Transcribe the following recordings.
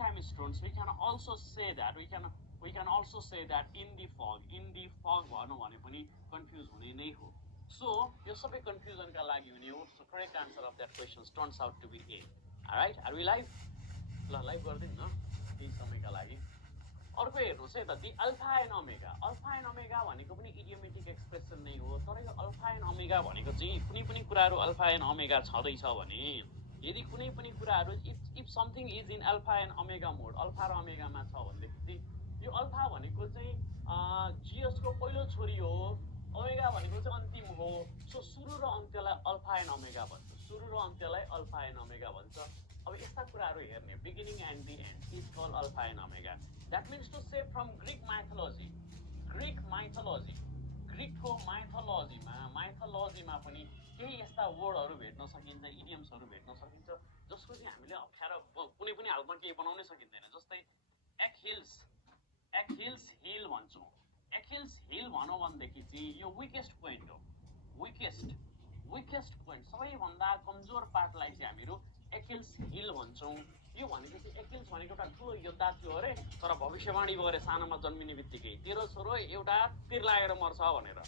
time, students, we can also say that in the fog भन्नु भने पनि confuse हुने नै हो. So यो सबै कन्फ्युजनका लागि हुने हो. So correct answer of that question turns out to be A. Alright, are we live? ल लाइभ गर्दिन न केही समयका लागि. अर्को हेर्नुहोस् है त, the alpha and omega. Alpha and omega भनेको पनि इडियोमेटिक एक्सप्रेसन नै हो. तर यो अल्फा एन्ड ओमेगा भनेको चाहिँ कुनै पनि कुराहरू अल्फा एन्ड ओमेगा छँदैछ भने, यदि कुनै पनि कुराहरू if something is in alpha and omega mode, alpha र ओमेगामा छ भनेदेखि यो अल्फा भनेको चाहिँ जीएसको पहिलो छोरी हो, ओमेगा भनेको चाहिँ अन्तिम हो. सो सुरु र अन्त्यलाई अल्फा एन्ड ओमेगा भन्छ. सुरु र अन्त्यलाई अल्फा एन्ड ओमेगा भन्छ. अब यस्ता कुराहरू हेर्ने, beginning and the end is called alpha and omega. That means to say from Greek mythology. ग्रिकको माइथोलोजीमा पनि केही यस्ता वर्डहरू भेट्न सकिन्छ, इडियम्सहरू भेट्न सकिन्छ जसको चाहिँ हामीले अप्ठ्यारो कुनै पनि हालतमा केही बनाउनै सकिँदैन. जस्तै एखिल्स हिल भन्छौँ. एखिल्स हिल भनौँ भनेदेखि चाहिँ यो विकेस्ट पोइन्ट हो. विकेस्ट पोइन्ट, सबैभन्दा कमजोर पार्टलाई चाहिँ हामीहरू एखिल्स हिल भन्छौँ. यो भनेको चाहिँ एखिल्स भनेको एउटा ठुलो योद्धा थियो अरे, तर भविष्यवाणी गरे सानोमा जन्मिने बित्तिकै तेरो छोरो एउटा तिर लागेर मर्छ भनेर.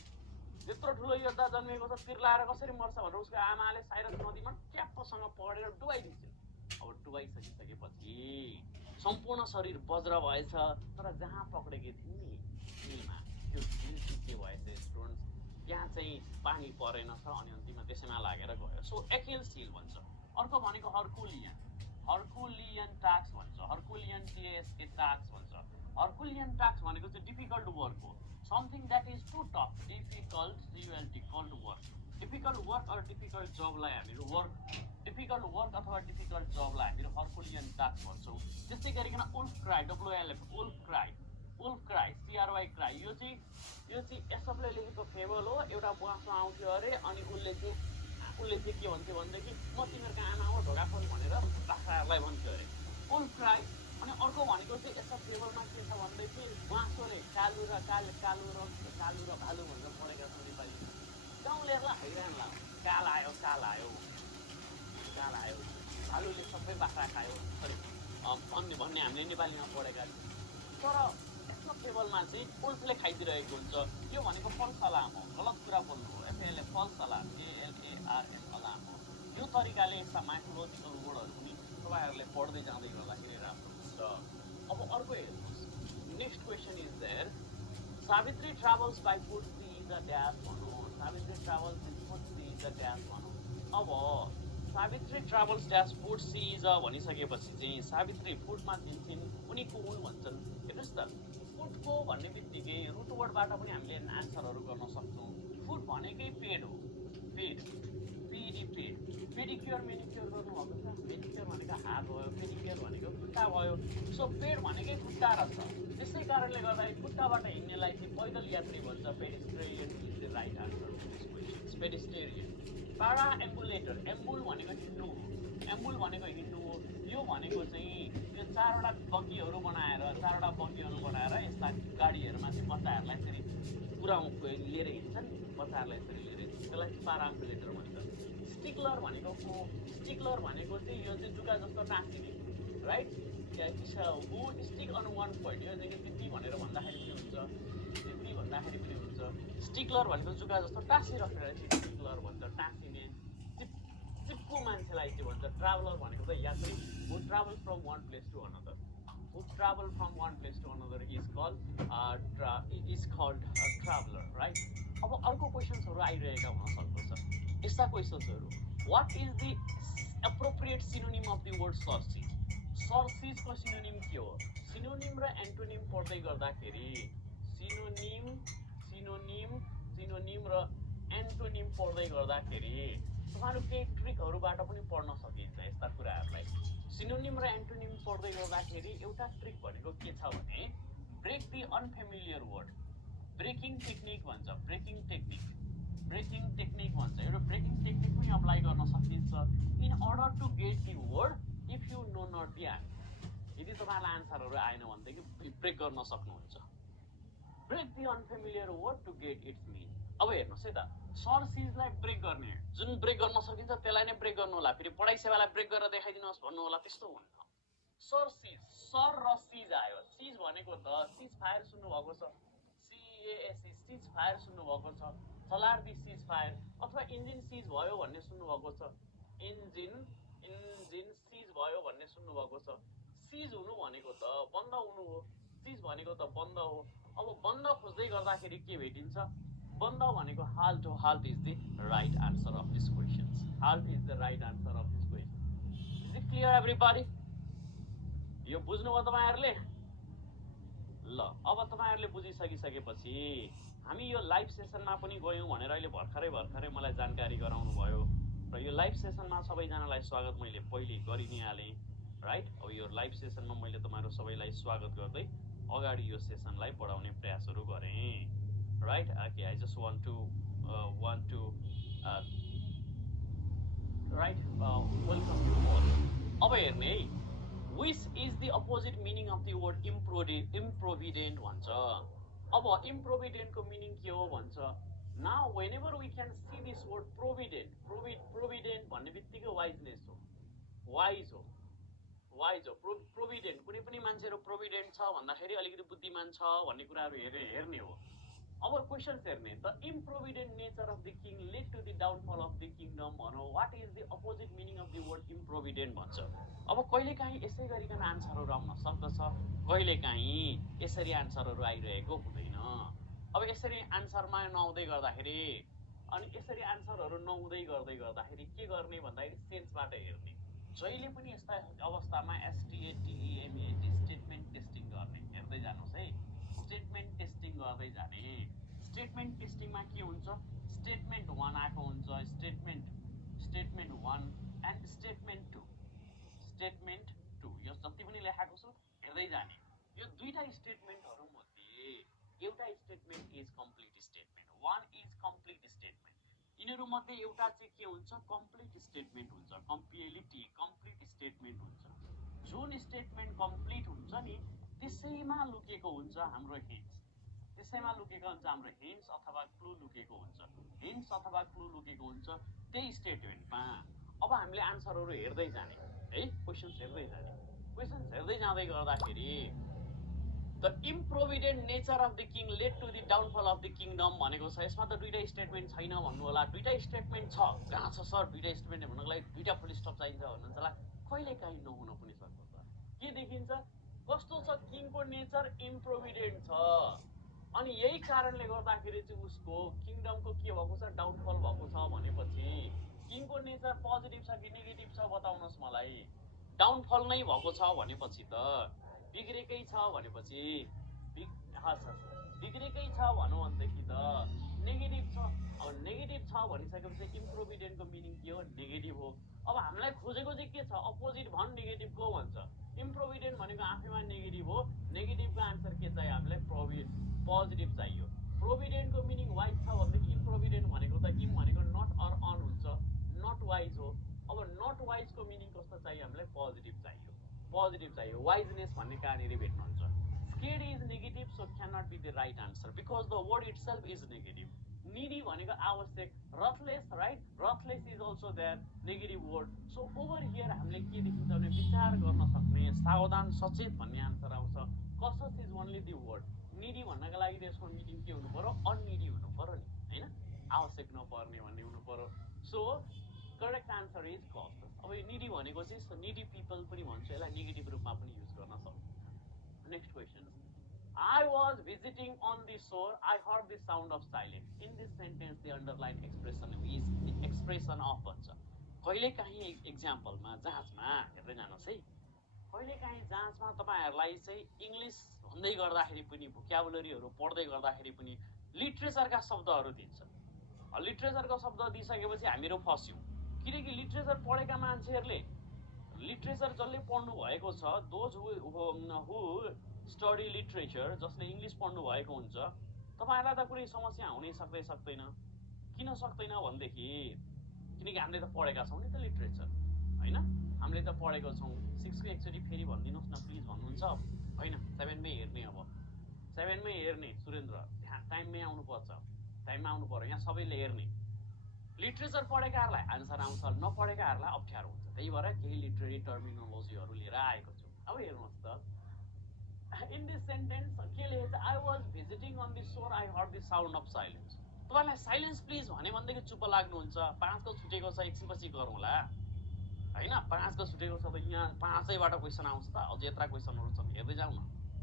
त्यत्रो ठुलो योद्धा जन्मेको छ, तिर लागेर कसरी मर्छ भनेर उसको आमाले साइरस नदीमा ट्याप्पसँग पढेर डुबाइदिन्छन्. अब डुबाइसकिसकेपछि सम्पूर्ण शरीर वज्र भएछ, तर जहाँ पक्रेकी थिइन् नि हिलमा, त्यो हिल चाहिँ के भएछ स्टुडेन्ट्स, त्यहाँ चाहिँ पानी परेन छ अनि अन्तिममा त्यसैमा लागेर गयो. सो एखिल्स हिल भन्छ. अर्को भनेको हर्कुलियन टास्क भन्छ. हर्कुलियन टीएसके टास्क भन्छ. हर्कुलियन टास्क भनेको चाहिँ डिफिकल्ट वर्क हो. Something that is too tough, difficult work. Difficult work or difficult जबलाई हामीहरू डिफिकल्ट वर्क अथवा डिफिकल्ट जबलाई हामीहरू हर्कुलियन टास्क भन्छौँ. त्यस्तै गरिकन wolf cry, WLF, wolf cry, CRY cry, यो चाहिँ एसएफले लेखेको फेबल हो. एउटा बुवासो आउँथ्यो अरे अनि उसले चाहिँ के भन्थ्यो भनेदेखि म तिमीहरूको आमा हो ढोका खोल भनेर बाख्राहरूलाई भन्थ्यो अरे, उल्फ क्राई. अनि अर्को भनेको चाहिँ यस्तो फेबलमा के छ भनेदेखि बुवासोले कालु र भालु भनेर पढेका छौँ नेपाली. गाउँलेहरूलाई हैरान लाग्यो, काल आयो, भालुले सबै बाख्रा खायो भन्ने हामीले नेपालीमा पढेका थियौँ. तर यस्तो फेबलमा चाहिँ उल्फले खाइदिरहेको हुन्छ. यो भनेको फल्स अलार्म हो, गलत कुरा बोल्नु हो. एफएलए फल्स अलार्म, ALARM अलार्म हो. यो तरिकाले यस्ता माइथोलोजिकल वर्डहरू पनि तपाईँहरूले पढ्दै जाँदै गर्दाखेरि राम्रो हुन्छ. अब अर्को हेर्नुहोस्, next question is there. Savitri travels by foot she is a dash भनौँ. Savitri travels foot she is a dash भनौँ. अब Savitri travels dash foot she is a भनिसकेपछि चाहिँ सावित्री फुटमा दिन्छन्, उनीको उन भन्छन्. हेर्नुहोस् त, फुटको भन्ने बित्तिकै रुट वर्डबाट पनि हामीले आन्सरहरू गर्न सक्छौँ. फुट भनेकै पेड हो, पेडिक्योर मेनिक्योर गर्नुभएको छ. मेनिक्योर भनेको हात भयो, पेडिक्योर भनेको खुट्टा भयो. सो पेड भनेकै खुट्टा रहेछ. त्यसै कारणले गर्दाखेरि खुट्टाबाट हिँड्नेलाई चाहिँ पैदल यात्री भन्छ. Pedestrian is the right answer to this question. Pedestrian. पारा एम्बुलेटर, एम्बुल भनेको हिँड्नु हो. यो भनेको चाहिँ यो चारवटा बग्गीहरू बनाएर यस्ता गाडीहरूमा चाहिँ बच्चाहरूलाई यसरी लिएर हिँड्छन्. बच्चाहरूलाई यसरी लिएर त्यसलाई पारा एम्बुलेटर भन्छ. स्टिकलर भनेको चाहिँ यो चाहिँ जुका जस्तो टाँसिने, right. Who stick on one point, यो चाहिँ तित्री भनेर भन्दाखेरि पनि हुन्छ. स्टिकलर भनेको जुका जस्तो टाँसिराखेर स्टिकलर भन्छ, टाँसिने. चिप्पु मान्छेलाई चाहिँ भन्छ. ट्राभलर भनेको त यात्री, who travel from one place to another is called traveller, right. अब अर्को क्वेसन्सहरू आइरहेका हुन सक्दछ. यस्ता क्वेसन्सहरू, what is the appropriate synonym of the word surcease. सर्सिजको सिनोनिम के हो? सिनोनिम र एन्टोनिम पढ्दै गर्दाखेरि सिनोनिम र एन्टोनिम पढ्दै गर्दाखेरि तपाईँहरू केही ट्रिकहरूबाट पनि पढ्न सकिन्छ यस्ता कुराहरूलाई. सिनोनिम र एन्टोनिम पढ्दै गर्दाखेरि एउटा ट्रिक भनेको के छ भने break the unfamiliar word. Breaking technique भन्छ. एउटा ब्रेकिङ टेक्निक पनि अप्लाई गर्न सकिन्छ. In order to get the word if you know not the answer. यदि तपाईँलाई आन्सरहरू आएन भनेदेखि ब्रेक गर्न सक्नुहुन्छ. Break the unfamiliar word to get its meaning. अब हेर्नुहोस् है त, सर्सिजलाई ब्रेक गर्ने, जुन ब्रेक गर्न सकिन्छ त्यसलाई नै ब्रेक गर्नु होला. फेरि पढाइ सेवालाई ब्रेक गरेर देखाइदिनुहोस् भन्नु होला, त्यस्तो हुन्न. सर सिज, सर र सिज आयो। सिज भनेको त सिज फायर सुन्नुभएको छ, सिएएसई सिज फायर सुन्नुभएको छ, सलार दि सिज फायर, अथवा इन्जिन सिज भयो भन्ने सुन्नुभएको छ, इन्जिन सिज भयो भन्ने सुन्नुभएको छ। सिज हुनु भनेको त बन्द हुनु हो, सिज भनेको त बन्द हो। अब बन्द खोज्दै गर्दाखेरि के भेटिन्छ? बन्द भनेको हाल्ट हो। Halt is the right answer of this questions. Halt is the right answer of this question. Is it clear everybody? यो बुझ्नुभयो तपाईँहरूले? ल अब तपाईँहरूले बुझिसकिसकेपछि हामी यो लाइभ सेसनमा पनि गयौँ भनेर अहिले भर्खरै मलाई जानकारी गराउनु भयो र यो लाइभ सेसनमा सबैजनालाई स्वागत मैले पहिले गरि नै हालेँ, राइट। अब यो लाइभ सेसनमा मैले तपाईँहरू सबैलाई स्वागत गर्दै अगाडि यो सेसनलाई बढाउने प्रयासहरू गरेँ, right. Okay, I just want to right welcome you all. अब हेर्ने है, which is the opposite meaning of the word improvident भन्छ। अब इम्प्रोभिडेन्टको मिनिङ के हो भन्छ। Now whenever we can see this word provident भन्ने बित्तिकै वाइजनेस हो, वाइज हो। प्रोभिडेन्ट, कुनै पनि मान्छेहरू प्रोभिडेन्ट छ भन्दाखेरि अलिकति बुद्धिमान छ भन्ने कुराहरू हेर्ने हो। अब क्वेसन्स हेर्ने, the improvident nature of the king led to the downfall of the kingdom भनौँ। What is the opposite meaning of the word improvident भन्छ। अब कहिलेकाहीँ यसै गरिकन आन्सरहरू आउन सक्दछ, कहिलेकाहीँ यसरी आन्सरहरू आइरहेको हुँदैन। अब यसरी आन्सरमा नआउँदै गर्दाखेरि अनि यसरी आन्सरहरू नहुँदै गर्दाखेरि के गर्ने भन्दाखेरि सेन्सबाट हेर्ने। जहिले पनि यस्ता अवस्थामा STATEMAT स्टेटमेन्ट टेस्टिङ गर्ने, हेर्दै जानुहोस् है। स्टेटमेन्ट टेस्टिङ गर्दै जाने। स्टेटमेन्ट टेस्टिङमा के हुन्छ? स्टेटमेन्ट 1 आएको हुन्छ, स्टेटमेन्ट 1 एन्ड स्टेटमेन्ट 2, स्टेटमेन्ट 2 यो जति पनि लेखाएको छु हेर्दै जाने। यो दुईटा स्टेटमेन्टहरू मध्ये एउटा statement is complete statement, 1 is complete statement. यिनीहरू मध्ये एउटा चाहिँ के हुन्छ? कम्प्लिट स्टेटमेन्ट हुन्छ, कम्प्लिट स्टेटमेन्ट हुन्छ। जुन स्टेटमेन्ट कम्प्लिट हुन्छ नि त्यसैमा लुकेको हुन्छ हाम्रो हिन्ट्स, त्यसैमा लुकेको हुन्छ हाम्रो हिन्ट्स अथवा क्लु लुकेको हुन्छ, हिन्ट्स अथवा क्लु लुकेको हुन्छ त्यही स्टेटमेन्टमा। अब हामीले आन्सरहरू हेर्दै जाने है, क्वेसन्स हेर्दै जाने। क्वेसन्स हेर्दै जाँदै गर्दाखेरि the improvident nature of the king led to the downfall of the kingdom भनेको छ। यसमा त दुईटा स्टेटमेन्ट छैन भन्नु होला, दुईटा स्टेटमेन्ट छ। कहाँ छ सर दुईटा स्टेटमेन्ट भन्नुको लागि दुईटा फुल स्टप चाहिन्छ भन्नुहुन्छ होला। कहिलेकाहीँ नहुन पनि सक्छ। के देखिन्छ? कस्तो छ? किङको नेचर इम्प्रोभिडेन्ट छ अनि यही कारणले गर्दाखेरि चाहिँ उसको किङडमको के भएको छ? डाउनफल भएको छ। भनेपछि किङको नेचर पोजिटिभ छ कि नेगेटिभ छ बताउनुहोस् मलाई। डाउनफल नै भएको छ भनेपछि त बिग्रेकै छ भनेपछि बिग्रेकै छ भनौँ भनेदेखि त नेगेटिभ छ। अब नेगेटिभ छ भनिसकेपछि इम्प्रोभिडेन्टको मिनिङ के हो? नेगेटिभ हो। अब हामीलाई खोजेको चाहिँ के छ? अपोजिट भन नेगेटिभको भन्छ। इम्प्रोभिडेन्ट भनेको आफैमा नेगेटिभ हो, नेगेटिभको आन्सर के चाहियो हामीलाई? पोजिटिभ चाहियो। प्रोभिडेन्टको मिनिङ वाइज छ भनेदेखि इम्प्रोभिडेन्ट भनेको त इम भनेको नट अर अन हुन्छ, नट वाइज हो। अब नट वाइजको मिनिङ कस्तो चाहियो हामीलाई? पोजिटिभ चाहियो, पोजिटिभ चाहियो। वाइजनेस भन्ने कहाँनिर भेट्नुहुन्छ? Scared is negative, so can not be the right answer because the word itself is negative. Needy भनेको आवश्यक, ruthless, right, ruthless is also there, negative word. So over here हामीले के देखिन्छ भने विचार गर्न सक्ने, सावधान, सचेत भन्ने आन्सर आउँछ। Cautious is only the word. Needy भन्नको लागि त्यसको मिनिङ के हुनु पर्यो? अननिडी हुनु पर्यो नि, होइन, आवश्यक नपर्ने भन्ने हुनु पर्यो। सो करेक्ट आन्सर इज कस। अब यो निडी भनेको चाहिँ निडी पिपल पनि भन्छ, यसलाई नेगेटिभ रूपमा पनि युज गर्न सक्छ। Next question, I was visiting on the shore. I heard the sound of silence. In this sentence, the underlined expression is the expression of भन्छ। कहिलेकाहीँ एक्जाम्पलमा जाँचमा हेर्दै जानुहोस् है। कहिलेकाहीँ जाँचमा तपाईँहरूलाई चाहिँ इङ्ग्लिस भन्दै गर्दाखेरि पनि, भोक्याबुलरीहरू पढ्दै गर्दाखेरि पनि लिट्रेचरका शब्दहरू दिन्छ। लिट्रेचरको शब्द दिइसकेपछि हामीहरू फस्यौँ, किनकि लिट्रेचर पढेका मान्छेहरूले, लिट्रेचर जसले पढ्नु भएको छ, दोज हु स्टडी लिट्रेचर, जसले इङ्ग्लिस पढ्नु भएको हुन्छ, तपाईँहरूलाई त कुनै समस्या हुनै सक्दैन। किन सक्दैन भनेदेखि किनकि हामीले त पढेका छौँ नि त लिट्रेचर, होइन, हामीले त पढेको छौँ। 6को एकचोटि फेरि भनिदिनुहोस् न प्लिज भन्नुहुन्छ? होइन, 7मै हेर्ने। अब 7मै हेर्ने सुरेन्द्र, टाइममै आउनुपर्छ, टाइममा आउनु पर्यो। यहाँ सबैले हेर्ने। लिट्रेचर पढेकाहरूलाई आन्सर आउँछ, नपढेकाहरूलाई अप्ठ्यारो हुन्छ। त्यही भएर केही लिटरेरी टर्मिनोलोजीहरू लिएर आएको छु। अब हेर्नुहोस् त इन दिस सेन्टेन्स के लेखेको छ I was visiting on this shore I heard the sound of silence तपाईँलाई साइलेन्स प्लिज भनेदेखि चुप्प लाग्नुहुन्छ 5 को छुटेको छ एकछिनपछि गरौँला होइन 5 को छुटेको छ त यहाँ 5बाट क्वेसन आउँछ त अझ यत्रा क्वेसनहरू छन् हेर्दै जाउँ न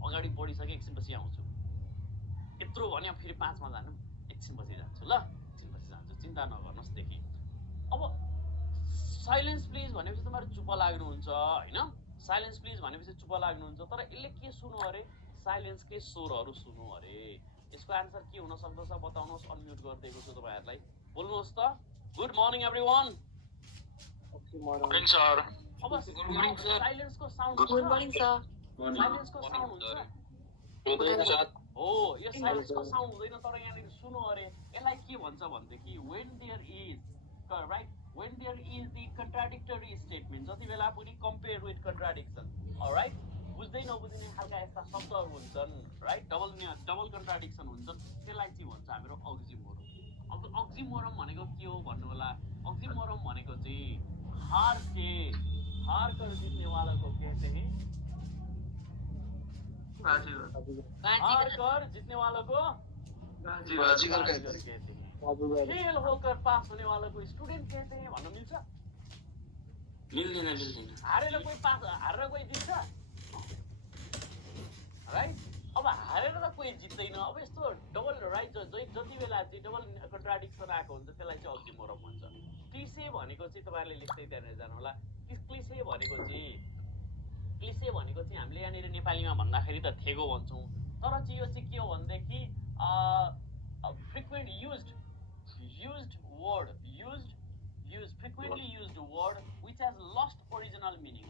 अगाडि बढिसके एकछिनपछि आउँछु यत्रो भने फेरि 5 मा जानु एकछिनपछि जान्छु ल एकछिनपछि जान्छु चिन्ता नगर्नुहोस् देखि अब साइलेन्स प्लिज भनेपछि तपाईँहरू चुप्प लाग्नुहुन्छ होइन साइलेन्स प्लिज भनेपछि चुप्प लाग्नुहुन्छ तर यसले के सुन्नु अरे साइलेन्सकै स्वरहरू सुन्नु अरे यसको आन्सर के हुन सक्दछ बताउनुहोस् अनम्युट गरिदिएको छु तपाईँहरूलाई बोल्नुहोस् त good morning everyone morning sir अब साइलेन्सको साउन्ड गुड मर्निङ सर साइलेन्सको साउन्ड हुन्छ हो यो साइलेन्सको साउन्ड हुँदैन तर यहाँनिर सुन्नु अरे यसलाई के भन्छ भनेदेखि when there is right when there is the contradictory statement जति बेला पनि compare with contradiction alright बुझ्दै नबुझ्ने खालका यस्ता शब्दहरू हुन्छन् राइट डबल कन्ट्राडिक्सन हुन्छन् त्यसलाई चाहिँ भन्छ हाम्रो अक्जिमोरम अब अक्जिमोरम भनेको के हो भन्नु होला अक्जिमोरम भनेको चाहिँ हार कर जित्ने वाला को कहते हैं हार कर जितने वालों को बाजीगर कहते हैं फेल होकर पास होने वालों को स्टूडेंट कहते हैं भन्न मिल्छ मिल्दैन हारेर कोही पास हारेर कोही जित्छ राइट अब हारेर त कोही जित्दैन अब यस्तो डबल राइट जति बेला चाहिँ डबल कन्ट्राडिक्सन आएको हुन्छ त्यसलाई चाहिँ अक्जिमोरम भन्छ क्लिसे भनेको चाहिँ तपाईँहरूले लेख्दै त्यहाँनिर जानु होला क्लिसे भनेको चाहिँ हामीले यहाँनिर नेपालीमा भन्दाखेरि त थेगो भन्छौँ तर चाहिँ यो चाहिँ के हो भनेदेखि frequently used word frequently used word which has lost original meaning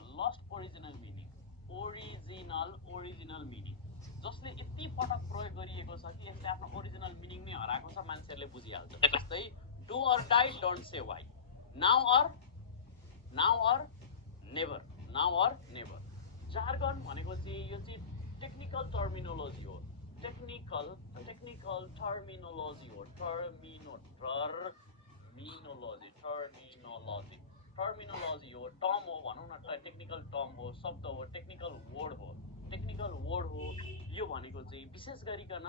जसले यति पटक प्रयोग गरिएको छ कि यसले आफ्नो ओरिजिनल मिनिङ नै हराएको छ मान्छेहरूले बुझिहाल्छ जस्तै do or die don't say why now or never jargon भनेको चाहिँ यो चाहिँ टेक्निकल टर्मिनोलोजी हो टेक्निकल टर्मिनोलोजी हो टर्मिनोलोजी हो टर्म हो भनौँ न टेक्निकल टर्म हो शब्द हो टेक्निकल वर्ड हो यो भनेको चाहिँ विशेष गरिकन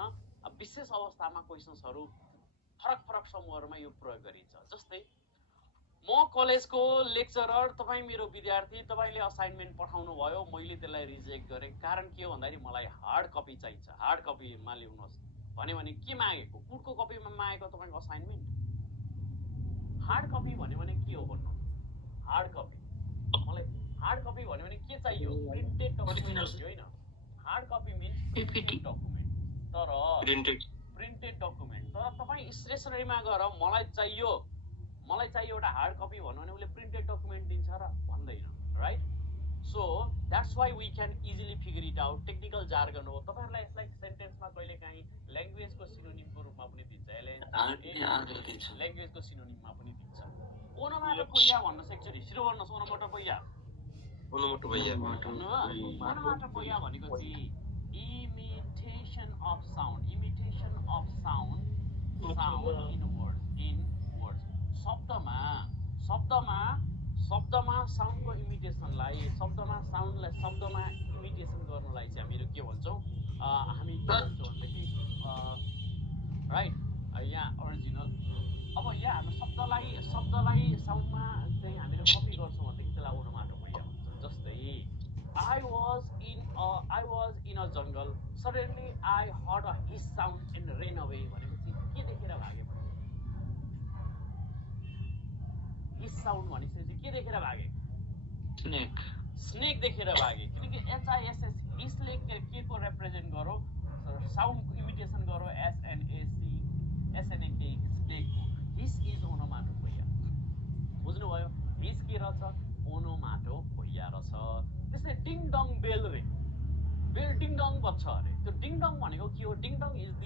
विशेष अवस्थामा क्वेसन्सहरू फरक समूहहरूमा यो प्रयोग गरिन्छ जस्तै म कलेजको लेक्चरर तपाईँ मेरो विद्यार्थी तपाईँले असाइनमेन्ट पठाउनु भयो मैले त्यसलाई रिजेक्ट गरेँ कारण के हो भन्दाखेरि मलाई हार्ड कपी चाहिन्छ हार्ड कपीमा ल्याउनुहोस् भन्यो भने के मागेको कुडको कपीमा मागेको तपाईँको असाइनमेन्ट हार्ड कपी भन्यो भने के हो भन्नु हार्ड कपी मलाई हार्ड कपी भन्यो भने के चाहियो प्रिन्टेड डकुमेन्ट होइन hard copy means printed document तर प्रिन्टेड डकुमेन्ट तर तपाईँ स्टेसनरीमा गएर मलाई चाहियो एउटा हार्ड कपी भन्नु भने उसले प्रिन्टेड डकुमेन्ट दिन्छ र भन्दैन right so that's why we can easily figure it out technical jargon हो तपाईँहरूलाई यसलाई सेन्टेन्समा कहिले काहीँ ल्याङ्ग्वेजको सिनोनिमको रूपमा पनि दिन्छ ल्याङ्ग्वेजको सिनोनिममा पनि दिन्छ ओनोमाटो पोइया भन्नुहोस् एकचोटि छिटो भन्नुहोस् ओनोमाटो पोइया ओनोमाटो पोइया भनेको चाहिँ imitation of sound in words शब्दमा साउन्डको इमिटेसनलाई शब्दमा इमिटेसन गर्नलाई चाहिँ हामीहरू के भन्छौँ हामी के भन्छौँ भनेदेखि राइट यहाँ ओरिजिनल अब यहाँ हाम्रो शब्दलाई साउन्डमा चाहिँ हामीले कपी गर्छौँ भनेदेखि त्यसलाई ओनोमाटो पोइया भन्छ जस्तै I was in a jungle suddenly I heard a hiss sound and ran away भनेको चाहिँ के देखेर भागे हिस साउन्ड भनेपछि चाहिँ के देखेर भागे स्नेक देखेर भागे किनकि HISS हिसले के को रिप्रेजेन्ट गरो साउन्डको इमिटेसन गरो SNAK snake hiss is onomatopoeia बुझ्नुभयो हिस के रहेछ ओनोमाटोपोइया रहेछ त्यसै डिङ डङ बेल डिङ डङ बज्छ अरे त्यो डिङ डङ भनेको के हो ding dong is the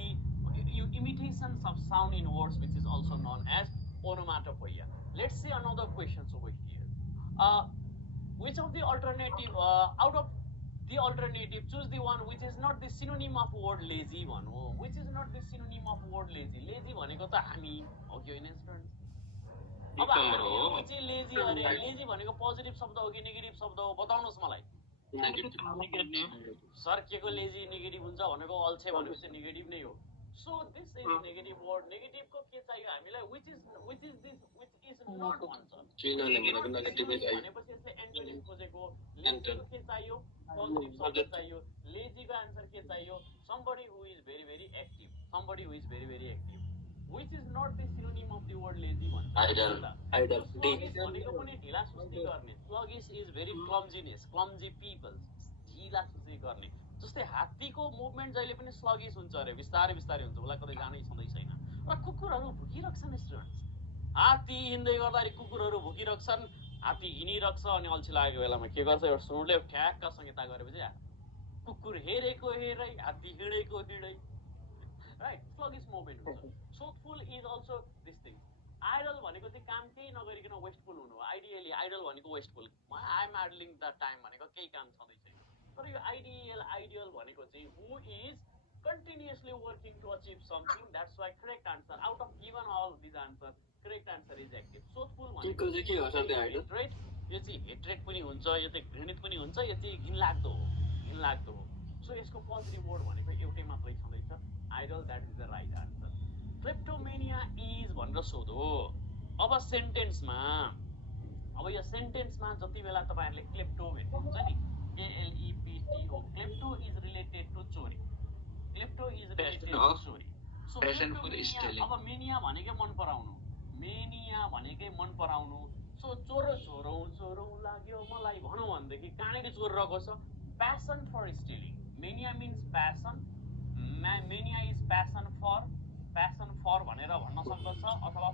imitations of sound in words which is also known as onomatopoeia. Let's see another questions over here. Which of the alternative out of the alternative choose the one which is not the synonym of word lazy one हो which is not the synonym of word lazy भनेको त हामी हो कि होइन student अब हामी चाहिँ लेजी अरे लेजी भनेको पोजिटिभ शब्द हो कि नेगेटिभ शब्द हो बताउनुहोस् मलाई सर के को लेजी नेगेटिभ हुन्छ भनेको अल्छे भनेपछि नेगेटिभ नै हो so this is negative word नेगेटिभको के चाहियो हामीलाई which is not भन्छ भनेपछि यसले एन्टोनिम खोजेको लेजीको के चाहियो पोजिटिभ शब्द चाहियो लेजीको आन्सर के चाहियो somebody who is very very active which is not the synonym of the word lazy भन्छ sluggish भनेको पनि ढिला सुस्ती गर्ने sluggish is very clumsy people ढिला सुस्ती गर्ने जस्तै हात्तीको मुभमेन्ट जहिले पनि sluggish हुन्छ अरे बिस्तारै हुन्छ उसलाई कतै जानै छँदै छैन र कुकुरहरू भुकिरहन्छन् स्टुडेन्ट्स हात्ती हिँड्दै गर्दाखेरि कुकुरहरू भुकिरहन्छन् हात्ती हिँडिरहन्छ अनि अल्छी लागेको बेलामा के गर्छ एउटा सुँडले ठ्याक्कसँग यता गरेपछि कुकुर हेरेको हेरै हात्ती हिँडेको हिँडै राइट sluggish मुभमेन्ट हुन्छ slothful is also this thing idle भनेको चाहिँ काम केही नगरिकन वेस्टफुल हुनु हो आइडियली आइडल भनेको wasteful I am idling the time भनेको केही काम छँदै छैन तर यो आइडियल भनेको चाहिँ हु is continuously working to achieve something that's why correct answer out of given all these answers correct answer is active सोथफुल भनेको चाहिँ के हो सर त्यो हेट्रेड यो चाहिँ हेट्रेड पनि हुन्छ यो चाहिँ घृणित पनि हुन्छ यो चाहिँ घिनलाग्दो हो सो यसको पोजिटिभ वर्ड भनेको एउटै मात्रै छँदैछ idle that is the right answer kleptomania is भनेर सोधो अब यो सेन्टेन्समा जति बेला तपाईहरुले क्लेप्टो भेट्नुहुन्छ नि KLEPTO klepto is related to चोरी क्लेप्टो इज रिलेटेड टु चोरी सो अब मेनिया भनेकै मन पराउनु सो चोरौ लाग्यो मलाई भनौँ भनेदेखि कहाँनिर चोरिरहेको छ passion for stealing mania means passion mania is passion for भनेर भन्न सक्दछ अथवा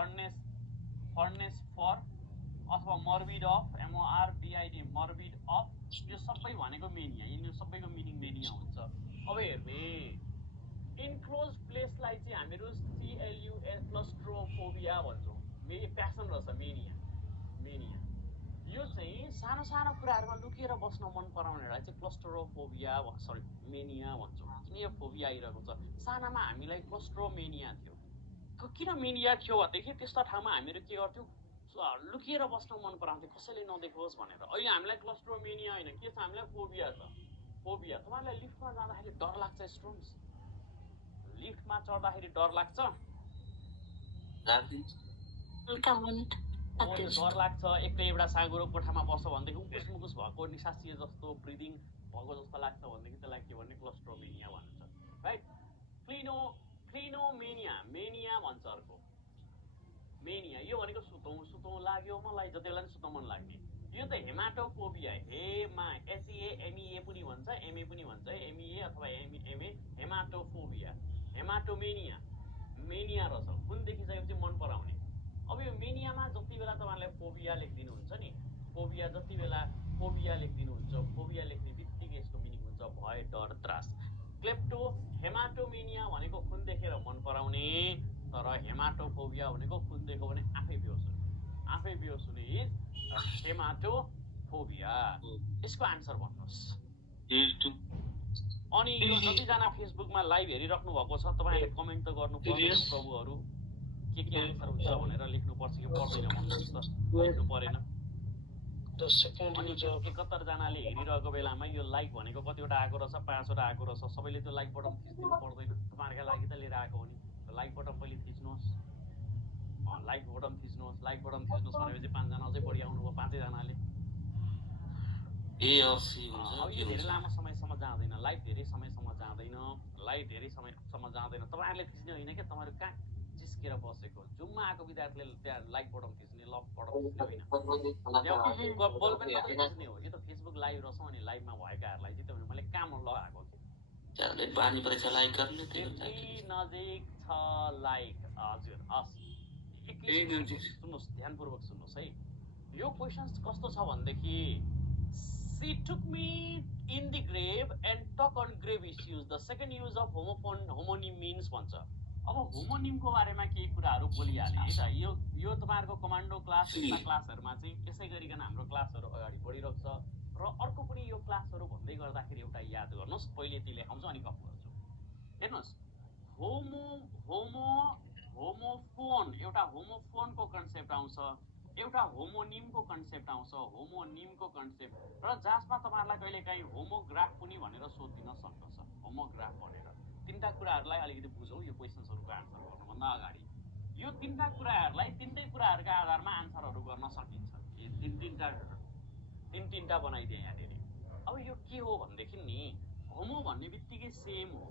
फर्नेस फर अथवा morbid of MORBID morbid of यो सबै भनेको मेनिया यिनीहरू सबैको मिनिङ मेनिया हुन्छ अब हेर्ने इन्क्लोज प्लेसलाई चाहिँ हामीहरू CLUS क्लस्ट्रोफोबिया भन्छौँ प्यासन रहेछ मेनिया यो चाहिँ सानो कुराहरूमा लुकेर बस्न मन पराउनेलाई चाहिँ मेनिया भन्छौँ किन यो फोबिया आइरहेको छ सानामा हामीलाई क्लस्ट्रोमेनिया थियो किन मेनिया थियो भनेदेखि त्यस्ता ठाउँमा हामीहरू के गर्थ्यौँ लुकिएर बस्न मन पराउँथ्यो कसैले नदेखोस् भनेर अहिले हामीलाई क्लस्ट्रोमेनिया होइन के छ हामीलाई फोबिया छ तपाईँलाई लिफ्टमा जाँदाखेरि डर लाग्छ स्टुडेन्ट्स लिफ्टमा चढ्दाखेरि डर लाग्छ डर लाग्छ एक्लै एउटा साँगुरो कोठामा बस्छ भनेदेखि उकुस भएको निसासिए जस्तो ब्रिदिङ भएको जस्तो लाग्छ भनेदेखि त्यसलाई के भन्ने क्लस्ट्रोमेनिया भन्छ राइट क्लिनोमेनिया भन्छ अर्को मेनिया यो भनेको सुतौँ लाग्यो मलाई जति बेला सुतौँ मन लाग्ने यो त हेमाटोफोबिया HEMEA पनि भन्छ MA पनि भन्छ MEA अथवा MA हेमाटोफोबिया हेमाटोमेनिया रहेछ कुन देखिसकेपछि मन पराउने अब यो मेनियामा जति बेला तपाईँलाई फोबिया लेख्दिनुहुन्छ नि फोबिया लेख्ने बित्तिकै यसको मिनिङ हुन्छ भय डर त्रास क्लेप्टो हेमाटोमेनिया भनेको खुन देखेर मन पराउने तर हेमाटोफोबिया भनेको खुन देख्यो भने आफै बेहोस हुने इज हेमाटोफोबिया यसको आन्सर भन्नुहोस् अनि यो जतिजना फेसबुकमा लाइभ हेरिराख्नु भएको छ तपाईँहरूले कमेन्ट त गर्नु पर्दैन प्रभुहरू के आन्सर हुन्छ भनेर लेख्नुपर्छ कि पर्दैन भन्नुहोस् त लेख्नु परेन अनि 71 जनाले हेरिरहेको बेलामा यो लाइक भनेको कतिवटा आएको रहेछ 5 वटा आएको रहेछ सबैले त्यो लाइक बटन थिच्नु पर्दैन तपाईँहरूका लागि त लिएर आएको हो नि लाइक बटन पहिले थिच्नुहोस् लाइक बटन थिच्नुहोस् भनेपछि 5 जना अझै बढी आउनुभयो 5 जनाले यो धेरै लामो समयसम्म जाँदैन लाइभ धेरै समयसम्म जाँदैन तपाईँहरूले थिच्ने होइन क्या तपाईँहरू कहाँ जिस्केर बसेको जुममा आएको विद्यार्थीले त्यहाँ लाइक बटन थिच्ने लभ बटन थिच्ने होइन बल पनि थिच्ने हो यो त फेसबुक लाइभ रहेछ अनि लाइभमा भएकाहरूलाई चाहिँ तपाईँ मैले काम लगाएको नजिक छ लाइक हजुर सुन्नुहोस् ध्यानपूर्वक सुन्नुहोस् है यो क्वेसन कस्तो छ भनेदेखि She took me in the grave and talk on grave issues. The second use of homonym means भन्छ अब होमोनिमको बारेमा केही कुराहरू बोलिहालेँ है त यो तपाईँहरूको कमान्डो क्लास यस्ता क्लासहरूमा चाहिँ यसै गरिकन हाम्रो क्लासहरू अगाडि बढिरहेको छ र अर्को पनि यो क्लासहरू भन्दै गर्दाखेरि एउटा याद गर्नुहोस् पहिले ती लेखाउँछु अनि गफ गर्छु हेर्नुहोस् होमोफोन एउटा होमोफोनको कन्सेप्ट आउँछ एउटा होमोनिमको कन्सेप्ट आउँछ, होमोनिमको कन्सेप्ट, र जसमा तपाईँहरूलाई कहिलेकाहीँ होमोग्राफ पनि भनेर सोधिदिन सक्दछ। होमोग्राफ भनेर तिनवटा कुराहरूलाई अलिकति बुझौँ यो क्वेसन्सहरूको आन्सर गर्नुभन्दा अगाडि। यो तिनवटा कुराहरूलाई तिनटै कुराहरूका आधारमा आन्सरहरू गर्न सकिन्छ। तिनवटा बनाइदिएँ यहाँनिर। अब यो के हो भनेदेखि नि, होमो भन्ने बित्तिकै सेम हो।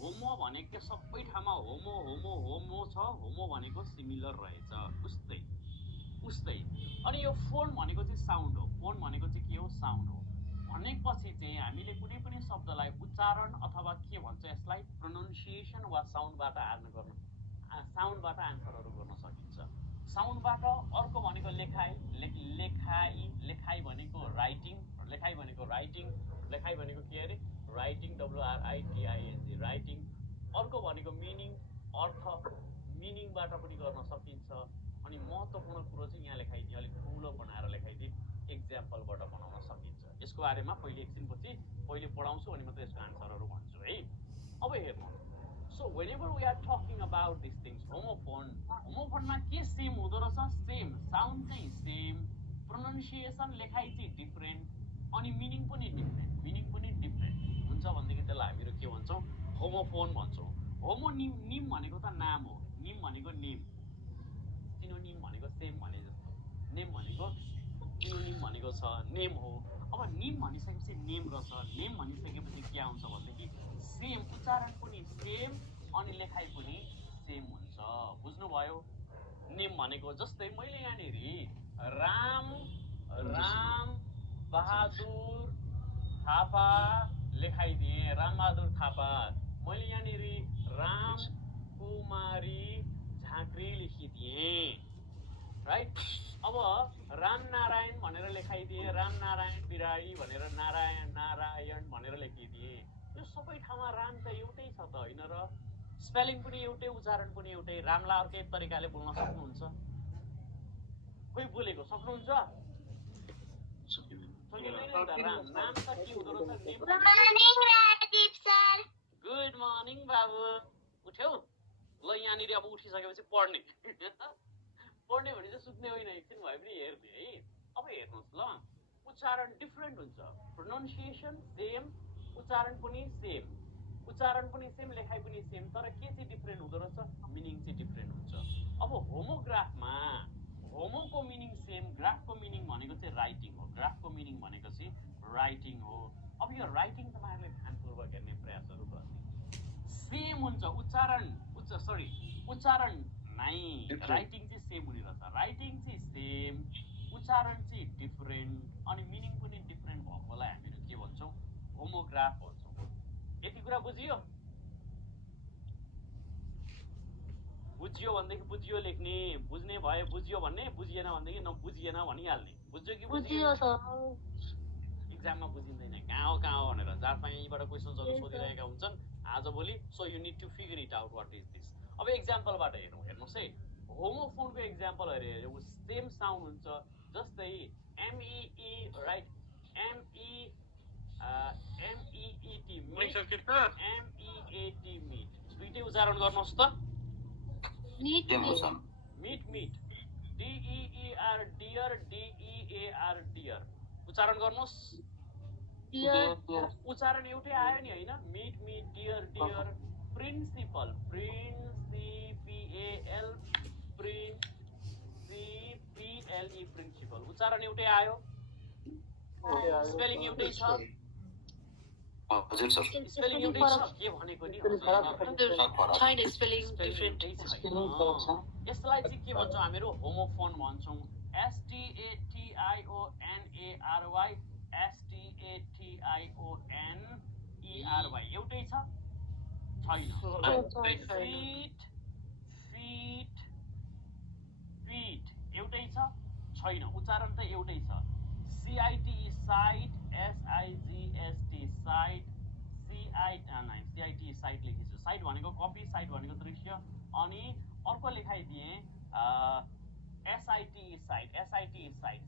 होमो भनेको सबै ठाउँमा होमो होमो होमो छ, होमो भनेको सिमिलर रहेछ, उस्तै। अनि यो फोन भनेको चाहिँ साउन्ड हो। फोन भनेको चाहिँ के हो? साउन्ड हो। भनेपछि चाहिँ हामीले कुनै पनि शब्दलाई उच्चारण अथवा के भन्छ यसलाई प्रोनाउन्सिएसन वा साउन्डबाट आन्सरहरू गर्न सकिन्छ। साउन्डबाट अर्को भनेको लेखाइ भनेको राइटिङ, लेखाइ भनेको के अरे? Writing, WRITING, writing. अर्को भनेको मिनिङ, अर्थ, मिनिङबाट पनि गर्न सकिन्छ। अनि महत्त्वपूर्ण कुरो चाहिँ यहाँ लेखाइदिएँ, अलिक ठुलो बनाएर लेखाइदिएँ, एक्जाम्पलबाट बनाउन सकिन्छ। यसको बारेमा एकछिनपछि पढाउँछु अनि मात्रै यसको आन्सरहरू भन्छु है। अब हेर्नु, so whenever we are talking about these things, होमोफोनमा के सेम हुँदो रहेछ? सेम, साउन्ड चाहिँ सेम, प्रोनाउन्सिएसन लेखाइ चाहिँ डिफ्रेन्ट, अनि मिनिङ पनि डिफ्रेन्ट हुन्छ भनेदेखि त्यसलाई हामीहरू के भन्छौँ? होमोफोन भन्छौँ। होमोनिम भनेको त नाम हो, निम भनेको नेम, सिनोनिम भनेको सेम भने जस्तो, नेम भनेको सिनोनिम भनेको छ नेम हो। अब निम भनिसकेपछि नेम रहेछ, नेम भनिसकेपछि के आउँछ भनेदेखि सेम, उच्चारण पनि सेम अनि लेखाइ पनि सेम हुन्छ। बुझ्नुभयो? नेम भनेको जस्तै मैले यहाँनिर राम बहादुर थापा लेखाइदिएँ, रामबहादुर थापा। मैले यहाँनिर राम कुमारी झाँक्री लेखिदिएँ, राइट? अब राम नारायण भनेर लेखाइदिएँ, राम नारायण बिराडी भनेर नारायण भनेर लेखिदिएँ। यो सबै ठाउँमा राम त एउटै छ त होइन र? स्पेलिङ पनि एउटै, उच्चारण पनि एउटै। रामलाई अर्कै तरिकाले बोल्न सक्नुहुन्छ? कोही बोलेको सक्नुहुन्छ? नाम त के हुँदो रहेछ? गुड मर्निङ बाबु, उठ्यौ? ल यहाँनिर अब उठिसकेपछि पढ्ने भने चाहिँ सुत्ने होइन, एकछिन भए पनि हेर्ने है। अब हेर्नुहोस् ल, उच्चारण डिफ्रेन्ट हुन्छ, प्रोनाउन्सिएसन सेम, उच्चारण पनि सेम, लेखाइ पनि सेम, तर के चाहिँ डिफ्रेन्ट हुँदो रहेछ? मिनिङ चाहिँ डिफ्रेन्ट हुन्छ। अब होमोग्राफमा होमोको मिनिङ सेम, ग्राफको मिनिङ भनेको चाहिँ राइटिङ हो, अब यो राइटिङ तपाईँहरूले ध्यानपूर्वक हेर्ने प्रयासहरू गर्ने। सेम हुन्छ, उच्चारण नै, राइटिङ चाहिँ सेम हुने रहेछ, राइटिङ चाहिँ सेम, उच्चारण चाहिँ डिफ्रेन्ट, अनि मिनिङ पनि डिफ्रेन्ट भएकोलाई हामीहरू के भन्छौँ? होमोग्राफ भन्छौँ। यति कुरा बुझियो भनेदेखि बुझियो लेख्ने, बुझ्ने भए बुझियो भन्ने, बुझिएन भनेदेखि नबुझिएन भनिहाल्ने। बुझ्यो कि बुझियो? इक्जाममा बुझिँदैन, कहाँ हो भनेर जहाँ यहीँबाट क्वेसन्सहरू सोधिरहेका हुन्छन् आजभोलि। So you need to figure it out what is this. अब एक्जाम्पलबाट हेर्नुहोस् है। होमोफोनको एक्जाम्पलहरू हेऱ्यो, सेम साउन्ड हुन्छ, जस्तै MEE, राइट? MEET, MEAT, दुइटै उच्चारण गर्नुहोस् त। Meet, DEER, dear, DEAR, dear, उच्चारण गर्नुहोस्। उच्चारण एउटै आयो नि होइन? मिट, डियर, प्रिन्सिपल, प्रिन्सिपल, उच्चारण एउटै आयो, स्पेलिङ एउटै छ। हजुर सर, स्पेलिङ एउटै छ, के भनेको नि छैन, स्पेलिङ डिफरेन्ट छैन। यसलाई चाहिँ के भन्छौँ हामीहरू? होमोफोन भन्छौँ। STATIONARY, STATIONERY एउटै छ? छैन। फीट एउटै छ? छैन, उच्चारण त एउटै छ। CITE, cite, SIGST, sight, CITE, cite लेखिछु। साइट भनेको कपी, साइट भनेको दृश्य, अनि अर्को लेखाइदिएँ SITE,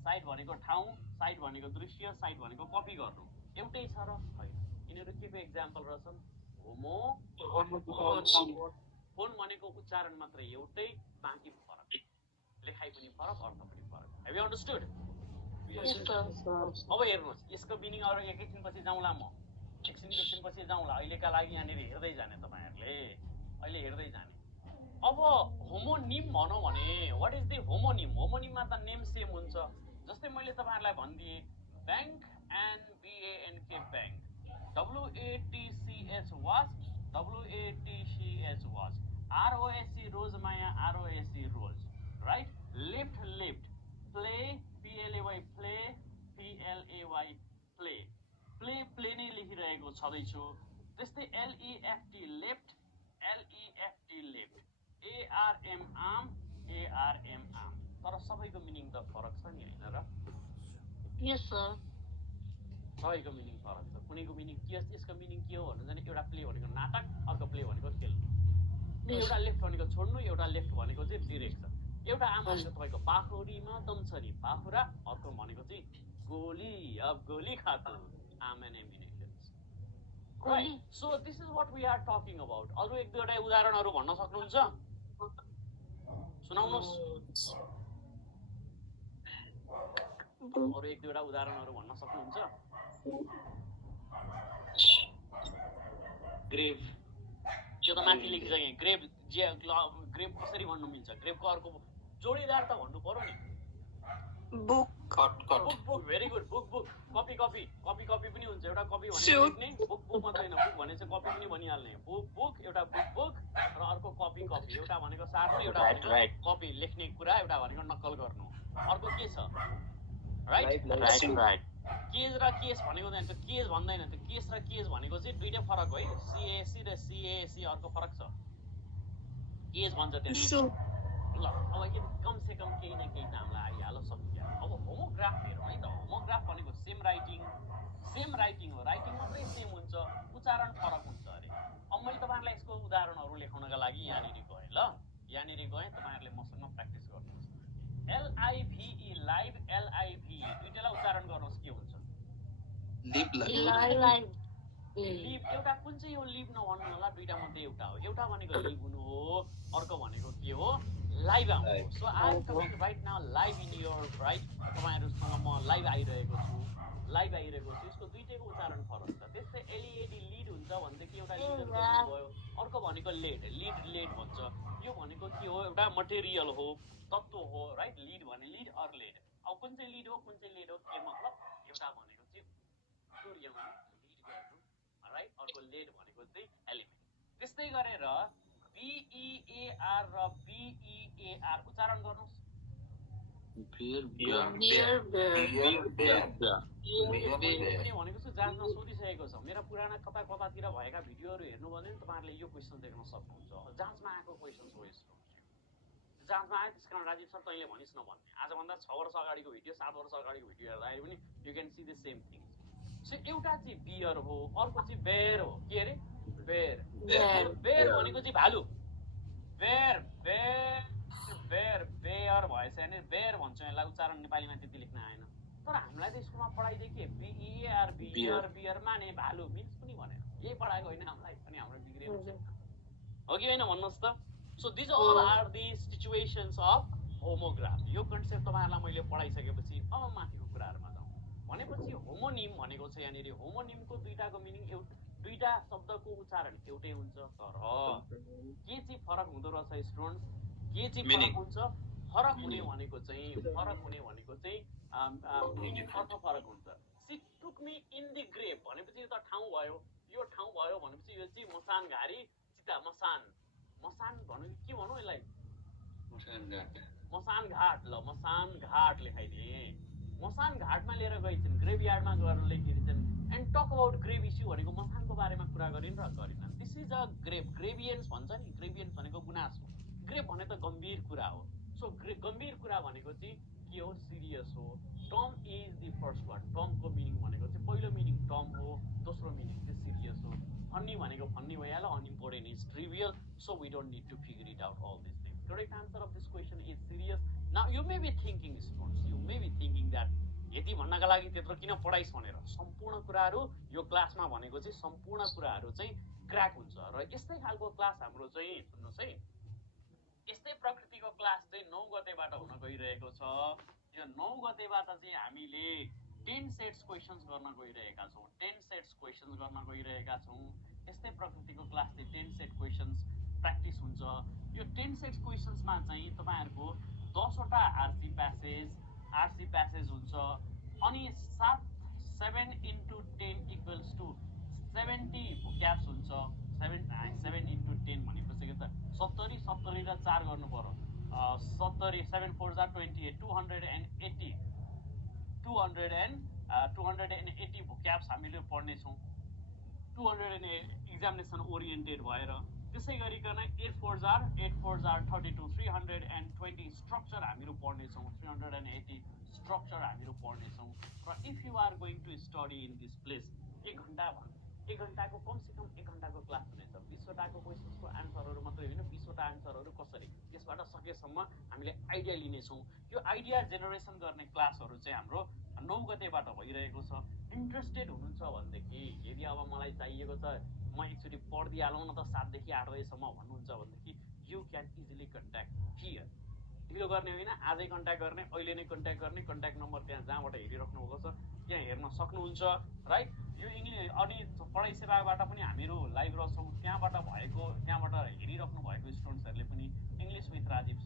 साइट भनेको ठाउँ, साइट भनेको दृश्य, साइट भनेको कपी गर्नु। एउटै छ र? छैन। यिनीहरू के को एक्जाम्पल रहेछन्? फोन भनेको उच्चारण मात्रै एउटै, बाँकी फरक, लेखाइ पनि फरक, अर्थ पनि फरक। Have you understood? Yes, sir. अब हेर्नुहोस् यसको मिनिङ अरू एकैछिनपछि जाउँला म एकछिनपछि जाउँला अहिलेका लागि यहाँनिर हेर्दै जाने तपाईँहरूले अहिले हेर्दै जाने अब होमोनिम भनौँ भने वाट इज द होमोनिम होमोनिममा त नेम सेम हुन्छ जस्तै मैले तपाईँहरूलाई भनिदिएँ bank NBANK bank WATCH watch WATCH watch ROSE रोजमाया ROSE rose right lift play PLAY play PLAY play play नै लेखिरहेको छँदैछु त्यस्तै LEFT left left ARM arm तर सबैको मिनिङ त फरक छ नि हैन र Yes, sir. सबैको मिनिङ फरक छ कुनैको मिनिङ के यसको मिनिङ के हो भन्नु भने एउटा प्ले भनेको नाटक अर्को प्ले भनेको खेल एउटा लेफ्ट भनेको छोड्नु एउटा लेफ्ट भनेको चाहिँ डिरेक्सन एउटा आम भनेको तपाईँको पाखुरीमा दम्छरी पाखुरा अर्को भनेको चाहिँ गोली अब गोली खातो arm and ammunitions right so this is what we are talking about अरु एक दुईवटा उदाहरणहरु भन्न सक्नुहुन्छ सुनाउनुहोस् अरु एक दुईवटा उदाहरणहरु भन्न सक्नुहुन्छ ग्रेभ यो त माथि लेखिसके ग्रेभ ग्रेभ कसरी भन्नु मिल्छ ग्रेभको अर्को जोडीदार त भन्नु पर्यो नि Book. Book very good book copy पनि हुन्छ एउटा कपी भनेको लेख्ने बुक मात्रै हैन बुक भने चाहिँ कपी पनि भनिहाल्ने बुक एउटा बुक र अर्को कपी एउटा भनेको सार्नु एउटा भनेको कपी लेख्ने कुरा एउटा भनेको नक्कल गर्नु अर्को के छ राइट केज र केस भनेको चाहिँ केज भन्दैन त्यो केस र केज भनेको चाहिँ दुईटै फरक हो है CAC र CAC अर्को फरक छ केज भन्छ त्यहाँ ल अब यो कम से कम केही न केही त हामीलाई आइहाल्यो सक्यो अब होमोग्राफ हेरौँ है त होमोग्राफ भनेको सेम राइटिङ हो राइटिङ मात्रै सेम हुन्छ उच्चारण फरक हुन्छ अरे अब मैले तपाईँहरूलाई यसको उदाहरणहरू लेखाउनका लागि यहाँनिर गएँ ल यहाँनिर गएँ तपाईँहरूले मसँग प्र्याक्टिस गर्नुहोस् LIVE लाइभ LIVE दुईटैलाई उच्चारण गर्नुहोस् के हुन्छ लिभ एउटा कुन चाहिँ हो लिभ नभन्नु होला दुईटा मध्ये एउटा हो एउटा भनेको लिभ हुनु हो अर्को भनेको के हो लाइभ आउनु so I am talking right now live in your right तपाईँहरूसँग म लाइभ आइरहेको छु यसको दुईटैको उच्चारण फरक छ त्यस्तै LED लिड हुन्छ भनेदेखि एउटा लिडरको भयो अर्को भनेको लेड भन्छ यो भनेको के हो एउटा मटेरियल हो तत्त्व हो राइट लिड भने लिड अर लेड अब कुन चाहिँ लिड हो कुन चाहिँ लेड हो के मतलब एउटा भनेको चाहिँ सूर्यमा लिड गर्नु राइट अर्को लेड भनेको चाहिँ एलिमेन्ट त्यस्तै गरेर BEAR र BEAR उच्चारण गर्नुहोस् भनेको छु जाँच्न सोधिसकेको छ मेरा पुराना कतातिर भएका भिडियोहरू हेर्नु भने तपाईँहरूले यो क्वेसन देख्न सक्नुहुन्छ जाँचमा आएको क्वेसन हो यस्तो जाँचमा आयो त्यस कारण राजीव सर तैँले भनिस् न भन्ने आजभन्दा 6 वर्ष अगाडिको भिडियो 7 वर्ष अगाडिको भिडियो हेर्दाखेरि पनि you can see the same thing so एउटा चाहिँ बियर हो अर्को चाहिँ बेयर हो के अरे बेयर भनेको चाहिँ भालु बेयर भएछ भने बेयर भन्छौँ यसलाई उच्चारण नेपालीमा त्यति लेख्न आएन तर हामीलाई त स्कुलमा पढाइदियो के बियर माने भालु मिन्स पनि भनेर यही पढाएको होइन हामीलाई अनि हाम्रो बिग्रिएको छैन हो कि होइन भन्नुहोस् त so these all are the situations of homograph यो कन्सेप्ट तपाईँहरूलाई मैले पढाइसकेपछि अब माथिको कुराहरूमा जाउँ भनेपछि होमोनिम भनेको छ यहाँनिर होमोनिमको दुईटाको मिनिङ दुईटा शब्दको उच्चारण एउटै हुन्छ तर के चाहिँ फरक हुँदो रहेछ स्टुडेन्ट्स के चाहिँ फरक हुन्छ फरक हुने भनेको चाहिँ अर्थ फरक हुन्छ see took me in the grave भनेपछि यो त ठाउँ भयो भनेपछि यो चाहिँ मसान घारी चिता मसान भन्नु के भनौँ यसलाई मसान घाट लेखाइदिए मसान घाटमा लिएर गइन्छन् ग्रेभ यार्डमा गएर लेखिदिन्छन् and talk about grave issue भनेको मसानको बारेमा कुरा गरिन् र गरिनन् दिस इज अ ग्रेभियन्स भन्छ नि ग्रेभियन्स भनेको गुनासो ग्रेभ भने त गम्भीर कुरा हो सो गम्भीर कुरा भनेको चाहिँ के हो सिरियस हो term is the first one टर्मको मिनिङ भनेको चाहिँ पहिलो मिनिङ टर्म हो दोस्रो मिनिङ चाहिँ सिरियस हो फन्नी भनेको फन्नी भइहाल्यो unimportant is trivial so we don't need to figure it out all this things correct answer of this question is serious now you may be thinking that यति भन्नका लागि त्यत्रो किन पढाइस् भनेर सम्पूर्ण कुराहरू यो क्लासमा भनेको चाहिँ सम्पूर्ण कुराहरू चाहिँ क्र्याक हुन्छ र यस्तै खालको क्लास हाम्रो चाहिँ सुन्नुहोस् है यस्तै प्रकृतिको क्लास चाहिँ 9 गतेबाट हुन गइरहेको छ यो 9 गतेबाट चाहिँ हामीले 10 सेट्स क्वेसन्स गर्न गइरहेका छौँ। 10 सेट्स क्वेसन्स गर्न गइरहेका छौँ। यस्तै प्रकृतिको क्लास 10 सेट क्वेसन्स प्र्याक्टिस हुन्छ। यो 10 सेट्स क्वेसन्समा चाहिँ तपाईँहरूको 10वटा आरसी प्यासेज हुन्छ। अनि 7 into 10 equals to 70 भोक्याब्स हुन्छ। 7 into 10 भनेपछि के त 70 70 र 4 गर्नु पर्यो। 70 7 4 जा 28 280 280 भोक्याब्स हामीले पढ्नेछौँ 200 एक्जामिनेसन ओरिएन्टेड भएर। त्यसै गरिकन 8 4 जार 32 320 स्ट्रक्चर हामीहरू पढ्नेछौँ 380 स्ट्रक्चर हामीहरू पढ्नेछौँ। र if you are going to study in this place 1 घन्टाको कमसेकम 1 घन्टाको क्लास हुनेछ। 20वटाको क्वेसन्सको आन्सरहरू मात्रै होइन, 20वटा आन्सरहरू कसरी त्यसबाट सकेसम्म हामीले आइडिया लिनेछौँ। यो आइडिया जेनेरेसन गर्ने क्लासहरू चाहिँ हाम्रो 9 गतेबाट भइरहेको छ। इन्ट्रेस्टेड हुनुहुन्छ भनेदेखि, यदि अब मलाई चाहिएको छ म एकचोटि पढिदिइहालौँ न त 7 देखि 8 बजेसम्म भन्नुहुन्छ भनेदेखि you can easily contact here. ढिलो गर्ने होइन, आजै कन्ट्याक्ट गर्ने, अहिले नै कन्ट्याक्ट गर्ने। कन्ट्याक्ट नम्बर त्यहाँ जहाँबाट हेरिराख्नु भएको छ त्यहाँ हेर्न सक्नुहुन्छ, राइट। यो इङ्ग्लिस अनि पढाइ सेवाबाट पनि हामीहरू लाइभ रहन्छौँ। त्यहाँबाट हेरिराख्नु भएको स्टुडेन्ट्सहरूले पनि इङ्ग्लिस विथ राजीव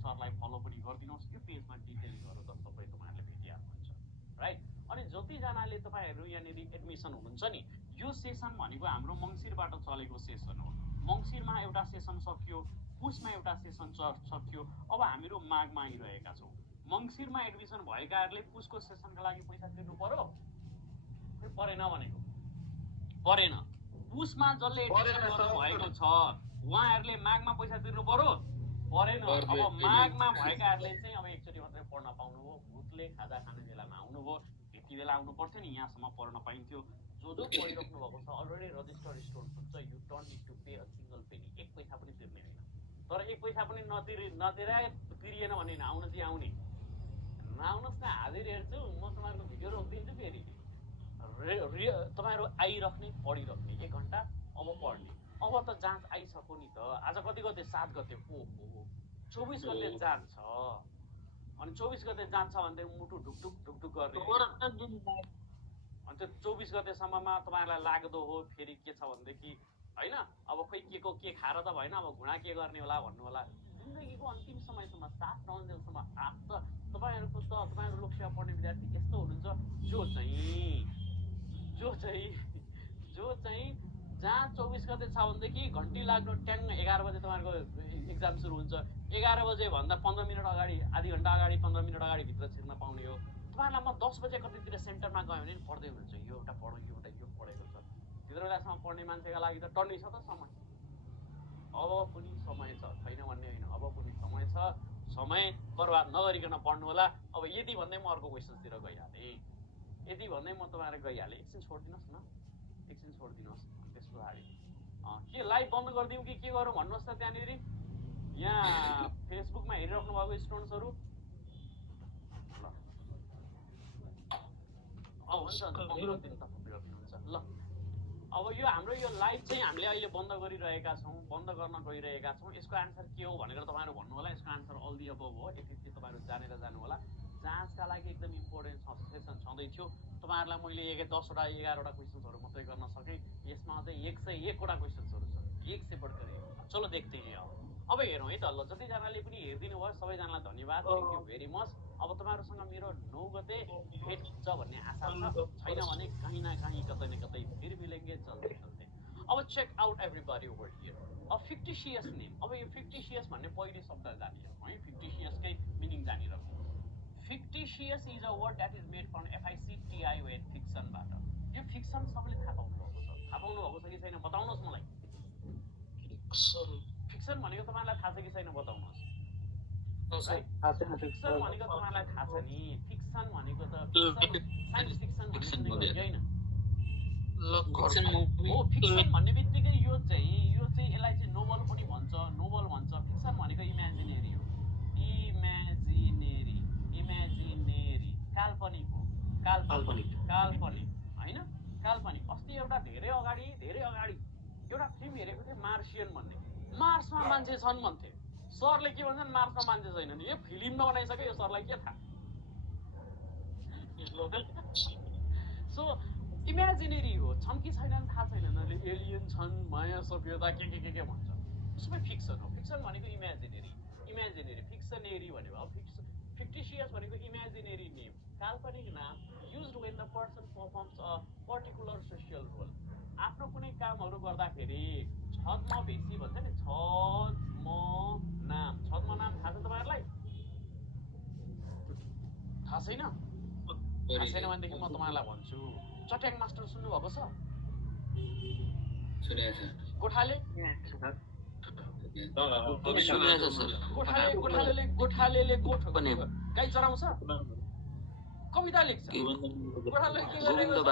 सरलाई फलो पनि गरिदिनुहोस्। यो पेजमा डिटेल्सहरू त सबै तपाईँहरूले भेटिहाल्नुहुन्छ, राइट। अनि जतिजनाले तपाईँहरू यहाँनिर एडमिसन हुनुहुन्छ नि, यो सेसन भनेको हाम्रो मङ्सिरबाट चलेको सेसन हो। मङ्सिरमा एउटा सेसन सकियो, पुसमा एउटा सेसन सकियो, अब हामीहरू माघमा आइरहेका छौँ। मङ्सिरमा एडमिसन भएकाहरूले पुसको सेसनका लागि पैसा तिर्नु पर्यो, परेन भनेको परेन। पुसमा जसले एडमिसन गर्नुभएको छ उहाँहरूले माघमा पैसा तिर्नु पर्यो, परेन। अब माघमा भएकाहरूले चाहिँ अब एकचोटि मात्रै पढ्न पाउनुभयो। भूतले खाजा खाने बेलामा आउनुभयो, यति बेला आउनु पर्थ्यो नि, यहाँसम्म पढ्न पाइन्थ्यो। जो पढिराख्नु भएको छ अलरेडी रजिस्टर्ड स्टुडेन्ट हुन्छ, you don't need to pay a single penny. 1 पैसा पनि तिर्ने होइन। तर 1 पैसा पनि तिरिएन भने आउन चाहिँ आउने नआउनुहोस् न, हाजिर हेर्छु म, तपाईँहरूको भिडियो रोकिदिन्छु। फेरि तपाईँहरू आइराख्ने, पढिराख्ने 1 घन्टा। अब पढ्ने, अब त जाँच आइसक्यो नि त। आज कति गते? 7 गते। ओहो, 24 गते जाँच छ। अनि 24 गते जाँच छ भनेदेखि मुटु ढुकढुक गर्ने। अनि त्यो 24 गतेसम्ममा तपाईँहरूलाई लाग्दो हो फेरि के छ भनेदेखि होइन, अब खोइ के खाएर त भएन, अब घुँडा के गर्ने होला भन्नु होला। जिन्दगीको अन्तिम समयसम्म 7 नौन्जेलसम्म तपाईँहरू लोकसेवा पढ्ने विद्यार्थी यस्तो हुनुहुन्छ जो चाहिँ जहाँ 24 गते छ भनेदेखि घन्टी लाग्नु ट्याङ 11 बजे तपाईँहरूको एक्जाम सुरु हुन्छ। 11 बजे भन्दा 15 मिनट अगाडि, आधी घन्टा अगाडि, 15 मिनट अगाडि भित्र छिर्न पाउने हो। तपाईँहरूलाई म 10 बजे कतितिर सेन्टरमा गयो भने पढ्दै हुनुहुन्छ। यो एउटा पढौँ, यो एउटा यो पढेको छ। त्यत्रो बेलासम्म पढ्ने मान्छेका लागि त टन्नै छ त समय। अब पनि समय छ, छैन भन्ने होइन, अब पनि समय छ। समय बर्बाद नगरिकन पढ्नु होला। अब यदि भन्दै म अर्को क्वेसनतिर गइहालेँ, तपाईँहरू गइहालेँ। एकछिन छोडिदिनुहोस् न, त्यसको लागि के लाइभ बन्द गरिदिउँ कि के गरौँ भन्नुहोस् त। त्यहाँनिर यहाँ फेसबुकमा हेरिराख्नु भएको स्टुडेन्ट्सहरू, ल हुन्छ ल। अब यो हाम्रो यो लाइभ चाहिँ हामीले अहिले बन्द गरिरहेका छौँ, बन्द गर्न गइरहेका छौँ। यसको आन्सर के हो भनेर तपाईँहरू भन्नु होला। यसको आन्सर अल दि अबभ हो। यति तपाईँहरू जानेर जानु होला। जाँचका लागि एकदम इम्पोर्टेन्ट सेसन छँदै थियो। तपाईँहरूलाई मैले 10वटा 11वटा क्वेसन्सहरू मात्रै गर्न सकेँ। यसमा अझै 101वटा क्वेसन्सहरू छ, 1 से बढ्कर। चलो देख्दै हैं। अब हेरौँ है त। ल, जतिजनाले पनि हेरिदिनु भयो सबैजनालाई धन्यवाद, थ्याङ्क यू भेरी मच। अब तपाईँहरूसँग मेरो 9 गते भेट हुन्छ भन्ने आशा छ। छैन भने कहीँ न कहीँ, कतै न कतै फिर मिलेंगे चल्दै चल्दै। अब check out everybody over here. अब फिक्टिसियस नेम। अब यो फिक्टिसियस भन्ने पहिले शब्द जानिरहँ है, फिक्टिसियसकै मिनिङ जानिरहँ। Fictitious is a word that is made from FICTION, फिक्सनबाट। यो फिक्सन सबैले थाहा पाउनुभएको छ कि छैन बताउनुहोस् मलाई। फिक्सन भनेको तपाईँलाई थाहा छ कि छैन बताउनुहोस्। फिक्सन भनेको तपाईँलाई थाहा छ नि। फिक्सन भनेको त साइन्स फिक्सन भन्ने होइन हो। फिक्सन भन्ने बित्तिकै यो चाहिँ यसलाई चाहिँ नोभल पनि भन्छ, फिक्सन भनेको इमेजिनेरी हो। इमेजिनेरी काल्पनिक हो। काल्पनिक होइन, काल्पनिक। अस्ति एउटा धेरै अगाडि एउटा फिल्म हेरेको थिएँ, मार्सियन भन्ने। मार्समा मान्छे छन् भन्थे। सरले के भन्छन् मार्समा मान्छे छैनन् यो फिल्म नबनाइसक्यो यो सरलाई के थाहा सो इमेजिनेरी हो छन् कि छैनन् थाहा छैन उनीहरूले एलियन छन् माया सभ्यता के भन्छ सबै फिक्सन हो फिक्सन भनेको इमेजिनेरी फिक्सनेरी भनेको अब फिक्टिसियस भनेको इमेजिनेरी नेम काल्पनिक नाम used when the person performs a particular social role आफ्नो कुनै कामहरू गर्दाखेरि छद्म भेसी भन्छ नि छद्म नाम थाहा छ तपाईँहरूलाई थाहा छैन भनेदेखि म तपाईँलाई भन्छु चट्याङ मास्टर सुन्नुभएको छ गोठाले गोठालेले गोठ गाई चराउँछ कविता लेख्छ गोठाले के गरेको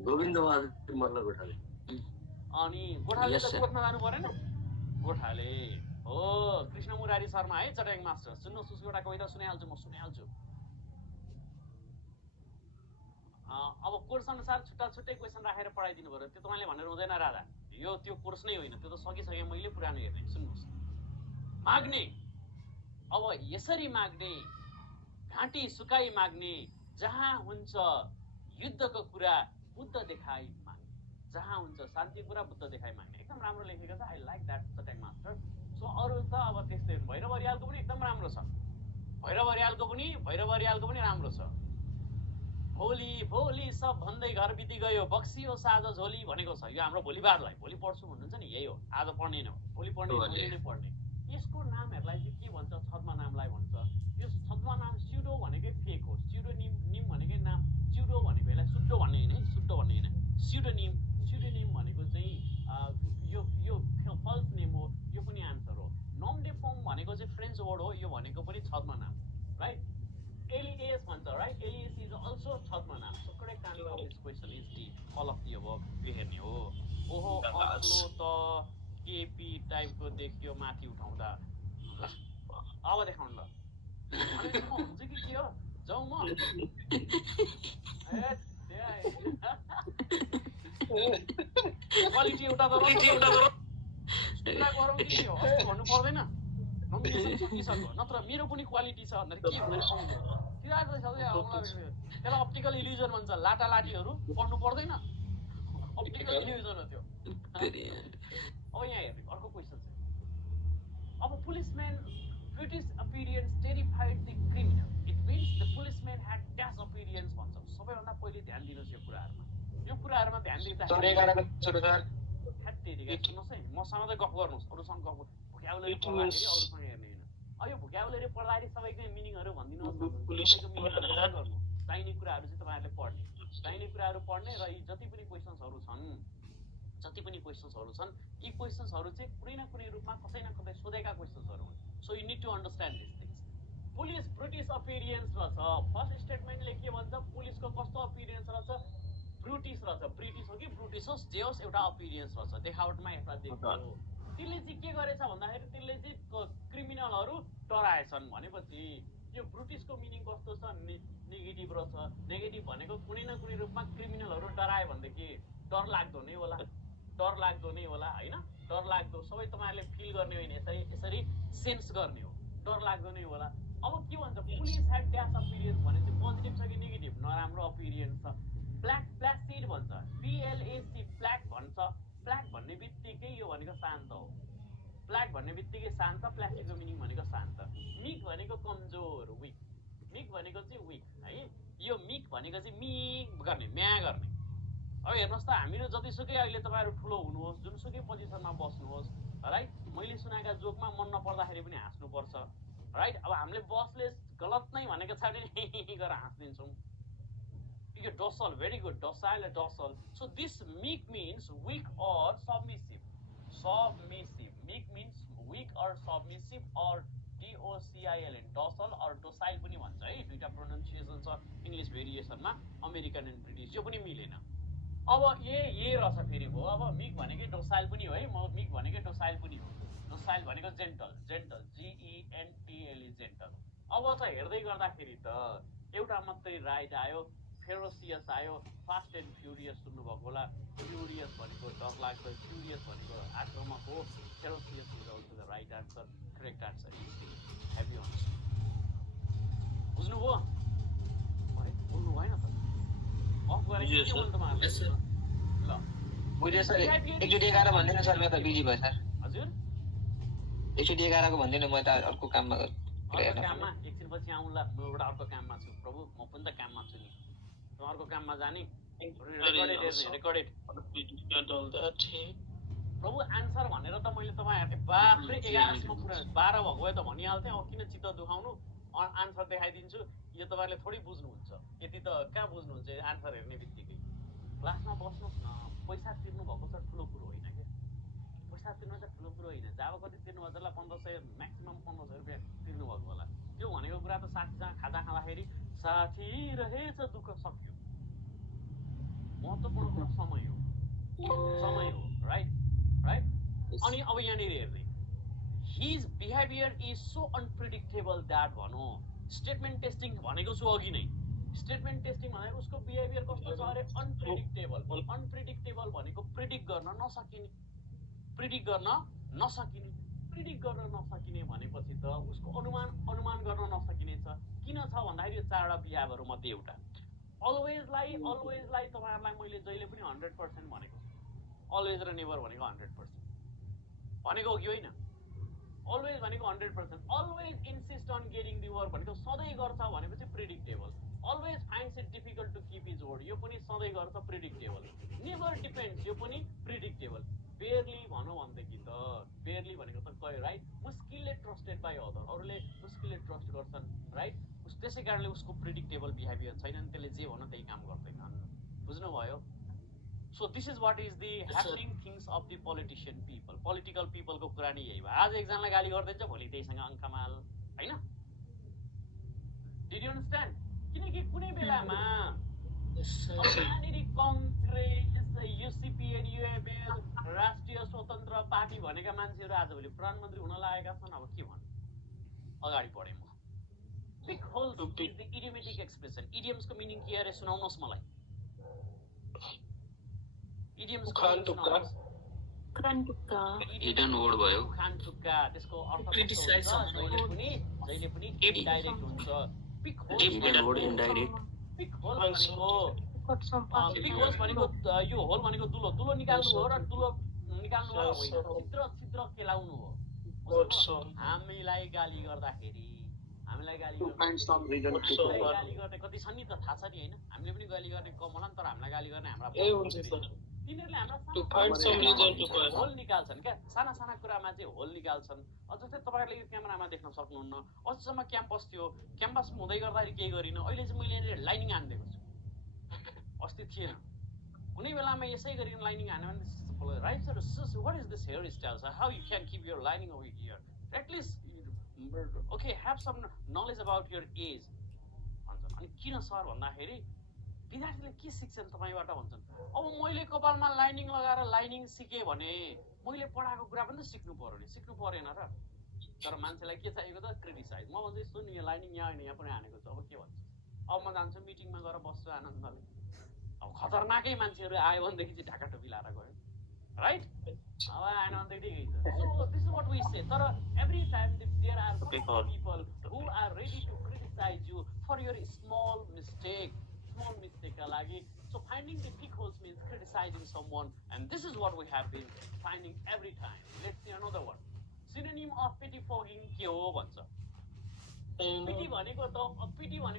गोविन्द बहादुर मल्ल गोठाले अनि गोठाले त गोठमा जानु परेन गोठाले हो कृष्ण मुरारी शर्मा है चट्याङ मास्टर सुन्नुहोस् उसको एउटा कविता सुनाइहाल्छु म सुनाइहाल्छु अब कोर्स अनुसार छुट्टै क्वेसन राखेर पढाइदिनु पर्यो त्यो तपाईँले भनेर हुँदैन राधा यो त्यो कोर्स नै होइन त्यो त सकिसके मैले पुरानो हेर्ने सुन्नुहोस् माग्ने अब यसरी माग्ने घाँटी सुकाई माग्ने जहाँ हुन्छ युद्धको कुरा बुद्ध देखाई माग्ने जहाँ हुन्छ शान्ति कुरा बुद्ध देखाई माग्ने एकदम राम्रो लेखेको छ आई लाइक द्याट चट्याङ मास्टर सो अरू त अब त्यस्तै भैरव अर्यालको पनि एकदम राम्रो छ भैरव अर्यालको पनि राम्रो छ भोलि भोलि सब भन्दै घर बिति गयो बक्सियो साझ झोली भनेको छ यो हाम्रो भोलिबारलाई भोलि पढ्छु भन्नुहुन्छ नि यही हो आज पढ्ने न भोलि पढ्ने भोलि नै पढ्ने यसको नामहरूलाई चाहिँ के भन्छ छद्म नामलाई भन्छ यो छद्म नाम स्युडो भनेकै फेक हो स्युडोनिम भनेकै नाम स्युडो भनेको यसलाई सुड्डो भन्ने होइन स्युडोनिम भनेको चाहिँ यो फल्स नेम हो यो पनि आन्सर हो नम डे फर्म भनेको चाहिँ फ्रेन्च वर्ड हो यो भनेको पनि छद्म नाम राइट एलिएस भन्छ राइट एलिएस इज अल्सो छद्म नाम so correct answer of this question is D all of the above यो हेर्ने हो ओहो अग्लो त केपी टाइपको देखियो माथि उठाउँदा ल अब देखाउनु ल अनि म हुन्छ कि के हो जाउँ म क्वालिटी एउटा गरौँ कि के हो भन्नु पर्दैन सकिसक्यो नत्र मेरो पनि क्वालिटी छ भनेर के भनेर त्यसलाई अप्टिकल इल्युजन भन्छ लाटा लाटीहरू पढ्नु पर्दैन अप्टिकल इल्युजन हो त्यो अब यहाँ हेर्ने अर्को क्वेसन छ अब policeman brutish appearance terrified the criminal it means the policeman had dash appearance भन्छ सबैभन्दा पहिले ध्यान दिनुहोस् यो कुराहरूमा ध्यान दिँदाखेरि सुन्नुहोस् है मसँग त गफ गर्नुहोस् अरूसँग गफ भोक्याबुलरी पढ्दाखेरि अरूसँग हेर्ने होइन अब यो भोक्याबुलरी पढ्दाखेरि सबैको मिनिङहरू भनिदिनुहोस् सबैको मिनिङहरू गर्नु चाहिने कुराहरू चाहिँ तपाईँहरूले चाहिने कुराहरू पढ्ने र यी जति पनि क्वेसन्सहरू छन् यी क्वेसन्सहरू चाहिँ कुनै न कुनै रूपमा कसै न कसै सोधेका क्वेसन्सहरू हुन् so you need to understand this things police British appearance रहेछ फर्स्ट स्टेटमेन्टले के भन्छ पुलिसको कस्तो अपिरियन्स रहेछ ब्रिटिस रहेछ ब्रिटिस हो कि ब्रिटिस होस् जे होस् एउटा अपिरियन्स रहेछ देखावटमा यता देखियो त्यसले चाहिँ के गरेछ भन्दाखेरि त्यसले चाहिँ क्रिमिनलहरू डराएछन् भनेपछि यो ब्रिटिसको मिनिङ कस्तो छ नेगेटिभ रहेछ नेगेटिभ भनेको कुनै न कुनै रूपमा क्रिमिनलहरू डरायो भनेदेखि डर लाग्दो नै होला होइन डर लाग्दो सबै तपाईँहरूले फिल गर्ने होइन यसरी सेन्स गर्ने हो डर लाग्दो नै होला अब के भन्छ पुलिस ह्याड ड्यास अपिरियन्स भने चाहिँ पोजिटिभ छ कि नेगेटिभ नराम्रो अपिरियन्स छ प्लासिड भन्छ PLAC प्ल्याक भन्छ प्ल्याक भन्ने बित्तिकै यो भनेको शान्त हो प्ल्याक भन्ने बित्तिकै शान्त प्लास्टिकको मिनिङ भनेको शान्त मिक भनेको कमजोर विक मिक भनेको चाहिँ विक है यो मिक भनेको चाहिँ मिक गर्ने म्या गर्ने अब हेर्नुहोस् त हामीहरू जतिसुकै अहिले तपाईँहरू ठुलो हुनुहोस् जुनसुकै पोजिसनमा बस्नुहोस् राइट मैले सुनाएका जोकमा मन नपर्दाखेरि पनि हाँस्नुपर्छ राइट अब हामीले बसले गलत नै भनेको छ भने गरेर हाँसिदिन्छौँ यो docile very good docile docile so this meek means weak or submissive meek means weak or submissive or DOCIL docile or docile पनि भन्छ है दुईटा प्रोनाउन्सिएसन छ इङ्ग्लिस भेरिएसनमा अमेरिकन एन्ड ब्रिटिस यो पनि मिलेन अब ए रहेछ फेरि हो अब मिक भनेकै डोसाइल पनि हो है म मिक भनेकै डोसाइल पनि हो डोसाइल भनेको जेन्टल GENTL जेन्टल अब त हेर्दै गर्दाखेरि त एउटा मात्रै राइट आयो फेरोसियस आयो, फास्ट एन्ड फ्युरियस सुन्नुभएको होला। फ्युरियस भनेको डरलाग्दो, फ्युरियस भनेको आक्रामक हो। Ferocious is also the right answer, correct answer is D. Have you understood? बुझ्नुभयो? बोल्नु भएन त, अफ गरेर के भन्नु तपाईँहरूले? ल बुझ्यो सर, एकचोटि 11 भन्दिनँ सर, म त बिजी भयो सर। हजुर, एकचोटि 11 को भन्दिनँ, म त अर्को काममा अर्को काममा एकछिनपछि आउँला। म एउटा अर्को काममा छु प्रभु, म पनि त काममा छु नि। अर्को काममा जाने, रेकर्डेड प्रभु आन्सर भनेर त मैले तपाईँहरूले बाफ्रे 11सम्म पुरा 12 भएको भए त भनिहाल्थेँ। अब किन चित्त दुखाउनु, आन्सर देखाइदिन्छु। यो तपाईँहरूले थोरै बुझ्नुहुन्छ, यति त कहाँ बुझ्नुहुन्छ आन्सर हेर्ने बित्तिकै। क्लासमा बस्नुहोस् न, पैसा तिर्नु भएको छ ठुलो कुरो होइन क्या, पैसा तिर्नु चाहिँ ठुलो कुरो होइन। जब कति तिर्नु भएको छ 1500, म्याक्सिमम् 1500 रुपियाँ तिर्नु भएको होला। त्यो भनेको कुरा त साथीसँग खाजा खाँदाखेरि साथी रहेछ दुःख सक्यो। महत्त्वपूर्ण कुरा समय हो, समय हो, राइट राइट। अनि अब यहाँनिर हेर्ने, his behaviour is so unpredictable that भनौँ। स्टेटमेन्ट टेस्टिङ भनेको छु अघि नै। स्टेटमेन्ट टेस्टिङ भनेको उसको बिहेभियर कस्तो छ अरे, अनप्रिडिक्टेबल। अनप्रिडिक्टेबल भनेको प्रिडिक्ट गर्न नसकिने, प्रिडिक्ट गर्न नसकिने। प्रिडिक्ट गर्न नसकिने भनेपछि त उसको अनुमान गर्न नसकिने छ। किन छ भन्दाखेरि यो 4वटा बिहेभहरू मध्ये एउटा। अलवेजलाई तपाईँहरूलाई मैले जहिले पनि 100% भनेको छु। अलवेज र नेभर भनेको 100% भनेको हो कि होइन? अलवेज भनेको 100%। Always insist on getting the work भनेको सधैँ गर्छ भनेपछि predictable. Always finds it difficult to keep his word, यो पनि सधैँ गर्छ, प्रिडिक्टेबल। नेभर डिपेन्ड्स, यो पनि प्रिडिक्टेबल। बेयरली भनौँ भनेदेखि त, बेयरली भनेको त गयो राइट, मुस्किलले ट्रस्टेड बाई अदर, अरूले मुस्किलले ट्रस्ट गर्छन् राइट। त्यसै कारणले उसको प्रिडिक्टेबल बिहेभियर छैन, त्यसले जे भनौँ त्यही काम गर्दैनन्। बुझ्नुभयो? So this is what is the happening things of the politician people. Political पिपलको कुरा नै यही भयो। आज एकजनालाई गाली गरिदिन्छ, भोलि त्यहीसँग अङ्कमाल, होइन? Did you understand? किनकि कुनै बेलामा कङ्ग्रेस, युसिपिएन, युएमएल, राष्ट्रिय स्वतन्त्र पार्टी भनेका मान्छेहरू आजभोलि प्रधानमन्त्री हुन लागेका छन्। अब के भन्नु, अगाडि बढेँ म। Pick holes is the idiomatic expression. इडियम्सको मिनिङ के अरे सुनाउनुहोस् मलाई। इडियम्सको मिनिङ सुनाउनुहोस्। हिडन वर्ड भयो। खानटुक्का, त्यसको अर्थ जहिले पनि इन्डाइरेक्ट हुन्छ। पिक होल्स भनेको यो होल भनेको दुलो, दुलो निकाल्नु हो र दुलो निकाल्नु हो होइन, छिद्र केलाउनु हो। हामीलाई गाली गर्दाखेरि, हामीलाई गाली गर्ने कति छन् नि त थाहा छ नि, होइन? हामीले पनि गाली गर्ने कम होला नि, तर हामीलाई गाली गर्ने हाम्रा तिनीहरूले हाम्रा होल निकाल्छन् क्या, साना साना कुरामा चाहिँ होल निकाल्छन्। जस्तै तपाईँहरूले यो क्यामेरामा देख्न सक्नुहुन्न, अझसम्म क्याम्पस थियो, क्याम्पस हुँदै गर्दाखेरि केही गरिनँ, अहिले चाहिँ मैले यहाँनिर लाइनिङ हानिदिएको छु, अस्ति थिएन। कुनै बेलामा यसै गरिकन लाइनिङ हान्यो भने right sir, what is this hair style sir, how you can keep your lining over here, at least okay have some knowledge about your age भन्छन्। अनि किन सर भन्दाखेरि विद्यार्थीले के सिक्छन् तपाईँबाट भन्छन्। अब मैले कपालमा लाइनिङ लगाएर लाइनिङ सिकेँ भने मैले पढाएको कुरा पनि त सिक्नु पऱ्यो नि, सिक्नु परेन र? तर मान्छेलाई के चाहिएको त, क्रिटिसाइज। म भन्छु सुन यो लाइनिङ यहाँ होइन, यहाँ पनि हानेको छु, अब के भन्छ? अब म जान्छु मिटिङमा गएर बस्छु आनन्दले। अब खतरनाकै मान्छेहरू आयो भनेदेखि चाहिँ ढाका टोपी लाएर गयो, राइट? अब आएन भनेदेखि ठिकै छ। So this is what we say. तर every time there are people who are ready to criticize you for your small mistake-का लागि. So finding the peak holes means criticizing someone, and this is what we have been finding every time. Let's see another one. Synonym of pettifogging के हो भन्छ? PT भनेको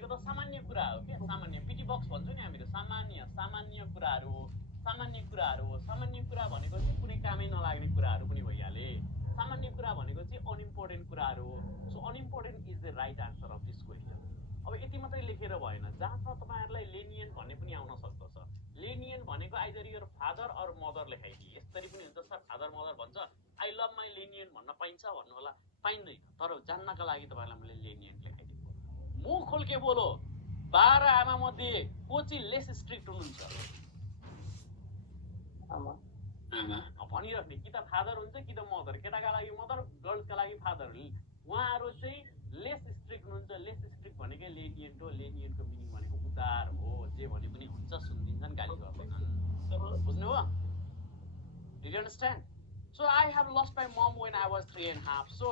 त सामान्य कुरा हो के, सामान्य पिटी बक्स भन्छौँ नि हामीले, सामान्य कुराहरू हो, सामान्य कुरा भनेको चाहिँ कुनै कामै नलाग्ने कुराहरू पनि भइहाले। सामान्य कुरा भनेको चाहिँ अनइम्पोर्टेन्ट कुराहरू हो। So unimportant is the right answer of this question. अब यति मात्रै लेखेर भएन, जहाँ छ तपाईँहरूलाई लेनियन भन्ने पनि आउन सक्दछ। लेनियन भनेको either your father or mother लेखाइदिए, यसरी पनि हुन्छ सर, फादर मदर भन्छ, आई लभ माई लेनियन भन्न पाइन्छ भन्नु होला, पाइँदैन। तर जान्नका लागि तपाईँलाई मैले लेनियन लेखाइदिएको। मुख खोल के बोलो, 12 आमा मध्ये को चाहिँ लेस स्ट्रिक्ट हुनुहुन्छ? भनिराख्ने, कि त फादर हुन्छ कि त मदर, केटाका लागि मदर, गर्ल्सका लागि फादर। उहाँहरू चाहिँ लेस स्ट्रिक्ट हुनुहुन्छ। लेस स्ट्रिक्ट भनेकै लेनियन्ट हो। लेनियन्टको मिनिङ भनेको उदार हो, जे भने पनि हुन्छ सुनिदिन्छन् गाली गर्दैनन् बुझ्नुभयो Did you understand? So I have lost my mom when I was 3.5. So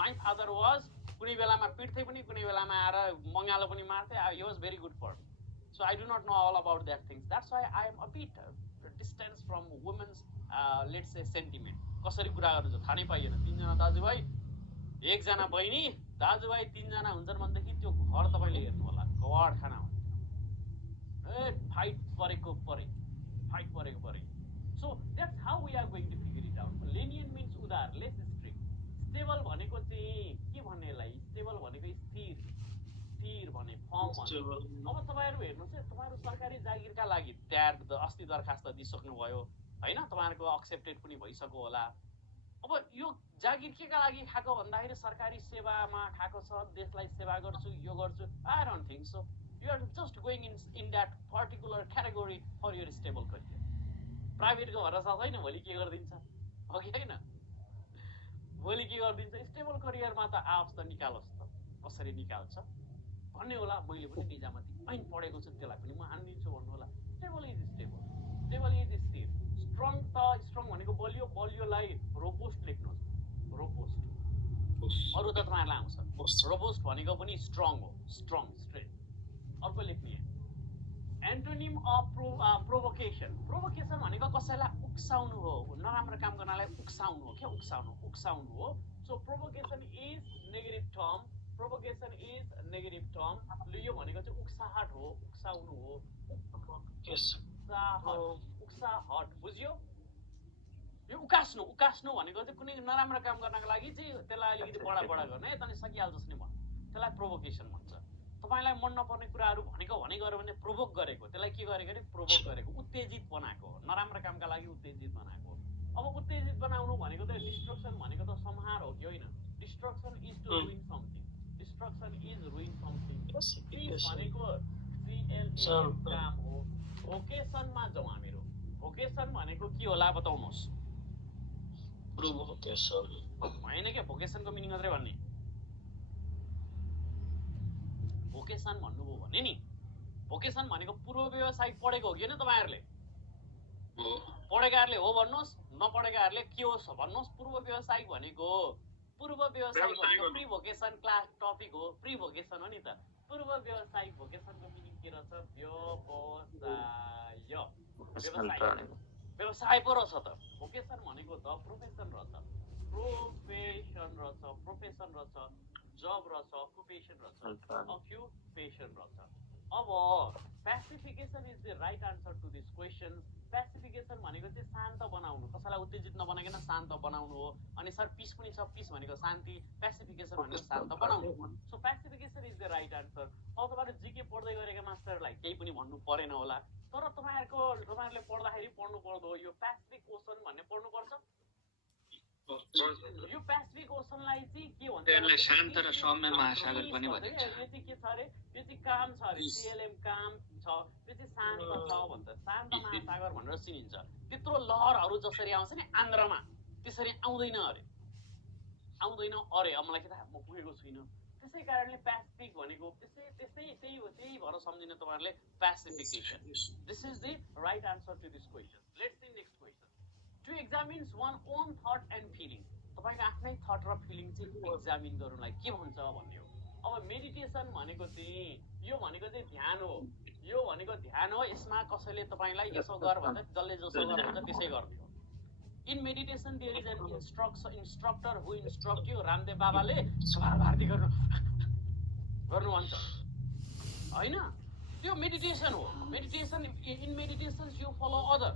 my father was कुनै बेलामा पिट्थे पनि कुनै बेलामा आएर मङ्गालो पनि मार्थे. He was very good for me. So I do not know all about that things. That's why I am a bit distance from women's let's say sentiment. कसरी कुरा गर्नु छ थाहा नै पाइएन. तीनजना दाजुभाइ एकजना बहिनी दाजुभाइ तीनजना हुन्छन् भनेदेखि त्यो घर तपाईले हेर्नु होला कवाड खाना हो ए फाइट परेको परे so that's how we are going to figure it out. Lenient means उदार less strict. Stable भनेको चाहिँ के भन्नेलाई stable भनेको स्थिर भने फर्म भने अब तपाईहरु हेर्नुस् है तपाईहरु सरकारी जागिरका लागि अस्ति दरखास्त दिइसक्नु भयो हैन तपाईहरुको एक्सेप्टेड पनि भइसक्यो होला अब यो जागिर केका लागि खाको भन्दाखेरि सरकारी सेवामा खाको छ देशलाई सेवा गर्छु यो गर्छु I don't think so. You are just going in that particular category for your stable career. Private को भरोसा छैन भोलि के गर्दिन्छ हो कि हैन भोलि के गर्दिन्छ स्टेबल करियरमा त आफस त निकालोस् त कसरी निकाल्छ भन्ने होला मैले पनि निजामती ऐन पढेको छु त्यसलाई पनि म हान्दिन्छु भन्नु होला स्टेबल इज स्थिर स्ट्रङ भनेको बलियोलाई रोबोस्ट लेख्नुहोस् रोबोस्ट अरु त तपाईहरुलाई आउँछ रोबोस्ट भनेको पनि स्ट्रङ हो स्ट्रङ स्ट्रेट अर्को लेख्ने एन्टोनिम अफ प्रोभोकेसन भनेको कसैलाई उक्साउनु हो नराम्रो काम गर्नलाई उक्साउनु हो के उक्साउनु हो सो प्रोभोकेसन इज नेगेटिभ टर्म यो भनेको चाहिँ उक्साहट हो उक्साउनु हो उक्साहट बुझ्यो यो उकास्नु भनेको चाहिँ कुनै नराम्रो काम गर्नको लागि चाहिँ त्यसलाई अलिकति बडा गर्ने यता नि सकिहाल्छ नि भन्छ त्यसलाई प्रोभोकेसन भन्छ तपाईलाई मन नपर्ने कुराहरु भनेको गरे भने प्रोभोक गरेको त्यसलाई के गरेको रे प्रोभोक गरेको उत्तेजित बनाएको नराम्रो कामका लागि उत्तेजित बनाएको अब उत्तेजित बनाउनु भनेको त डिस्ट्रक्सन भनेको त संहार हो कि होइन destruction is to ruin something piece भनेको CLA काम हो भोकेसनमा जाउँ हामीहरु भोकेसन भनेको के होला बताउनुस् प्रोभोकेसन हैन के भोकेसनको मिनिङ मात्रै भन्ने भोकेसन भन्नुभयो भने नि भोकेसन भनेको पूर्व व्यावसायिक पढेको हो कि हैन तपाईहरुले पढेकाहरुले हो भन्नुस् नपढेकाहरुले के हो भन्नुस् पूर्व व्यावसायिक भनेको प्री भोकेसन क्लास टपिक हो प्री भोकेसन हो नि त पूर्व व्यावसायिक भोकेसनको मिनिङ के रहेछ व्यवसाय पो रहेछ त भोकेसन भनेको त प्रोफेसन रहेछ जब रहेछ अकुपेसन रहेछ अक्युपेसन रहेछ अब pacification is the right answer to this question pacification भनेको चाहिँ शान्त बनाउनु कसैलाई उत्तेजित नबनाइकन शान्त बनाउनु हो अनि सर पीस पनि छ पीस भनेको शान्ति प्यासिफिकेसन भनेको शान्त बनाउनु so pacification is the right answer अब तपाईहरु जीके पढ्दै गरेका मास्टरलाई केही पनि भन्नु परेन होला तर तपाईहरुले पढ्दाखेरि पढ्नु पर्दो यो प्यासिफिक ओसन भन्ने पढ्नु पर्छ यो पेसिफिक ओसनलाई चाहिँ के भन्छ त्यसलाई शान्त र सौम्य महासागर पनि भनिन्छ यो चाहिँ के छ रे यो चाहिँ काम छ रे CLM काम छ यो चाहिँ शान्त छ भन्छ शान्त महासागर भनेर चिनिन्छ त्यत्रो लहरहरु जसरी आउँछ नि आन्द्रमा त्यसरी आउँदैन अरे अब मलाई के थाहा म पुगेको छुइनँ त्यसै कारणले पेसिफिक भनेको त्यही भएर सम्झिनु तपाईहरुले pacification this is the right answer to this question let's see next question To examine one own thought and feeling. तपाईको आफ्नै थट र फिलिङ चाहिँ एक्जामिन गर्नुलाई के भन्छ भन्ने हो अब मेडिटेसन भनेको चाहिँ यो भनेको चाहिँ ध्यान हो यसमा कसैले तपाईलाई यसो गर भन्छ जसले जसो गर भन्छ त्यसै गर्ने हो in meditation there is an instructor who instruct you Ramdev बाबाले सवार भारती गर्नु भन्छ हैन त्यो मेडिटेसन हो meditation in meditation you follow other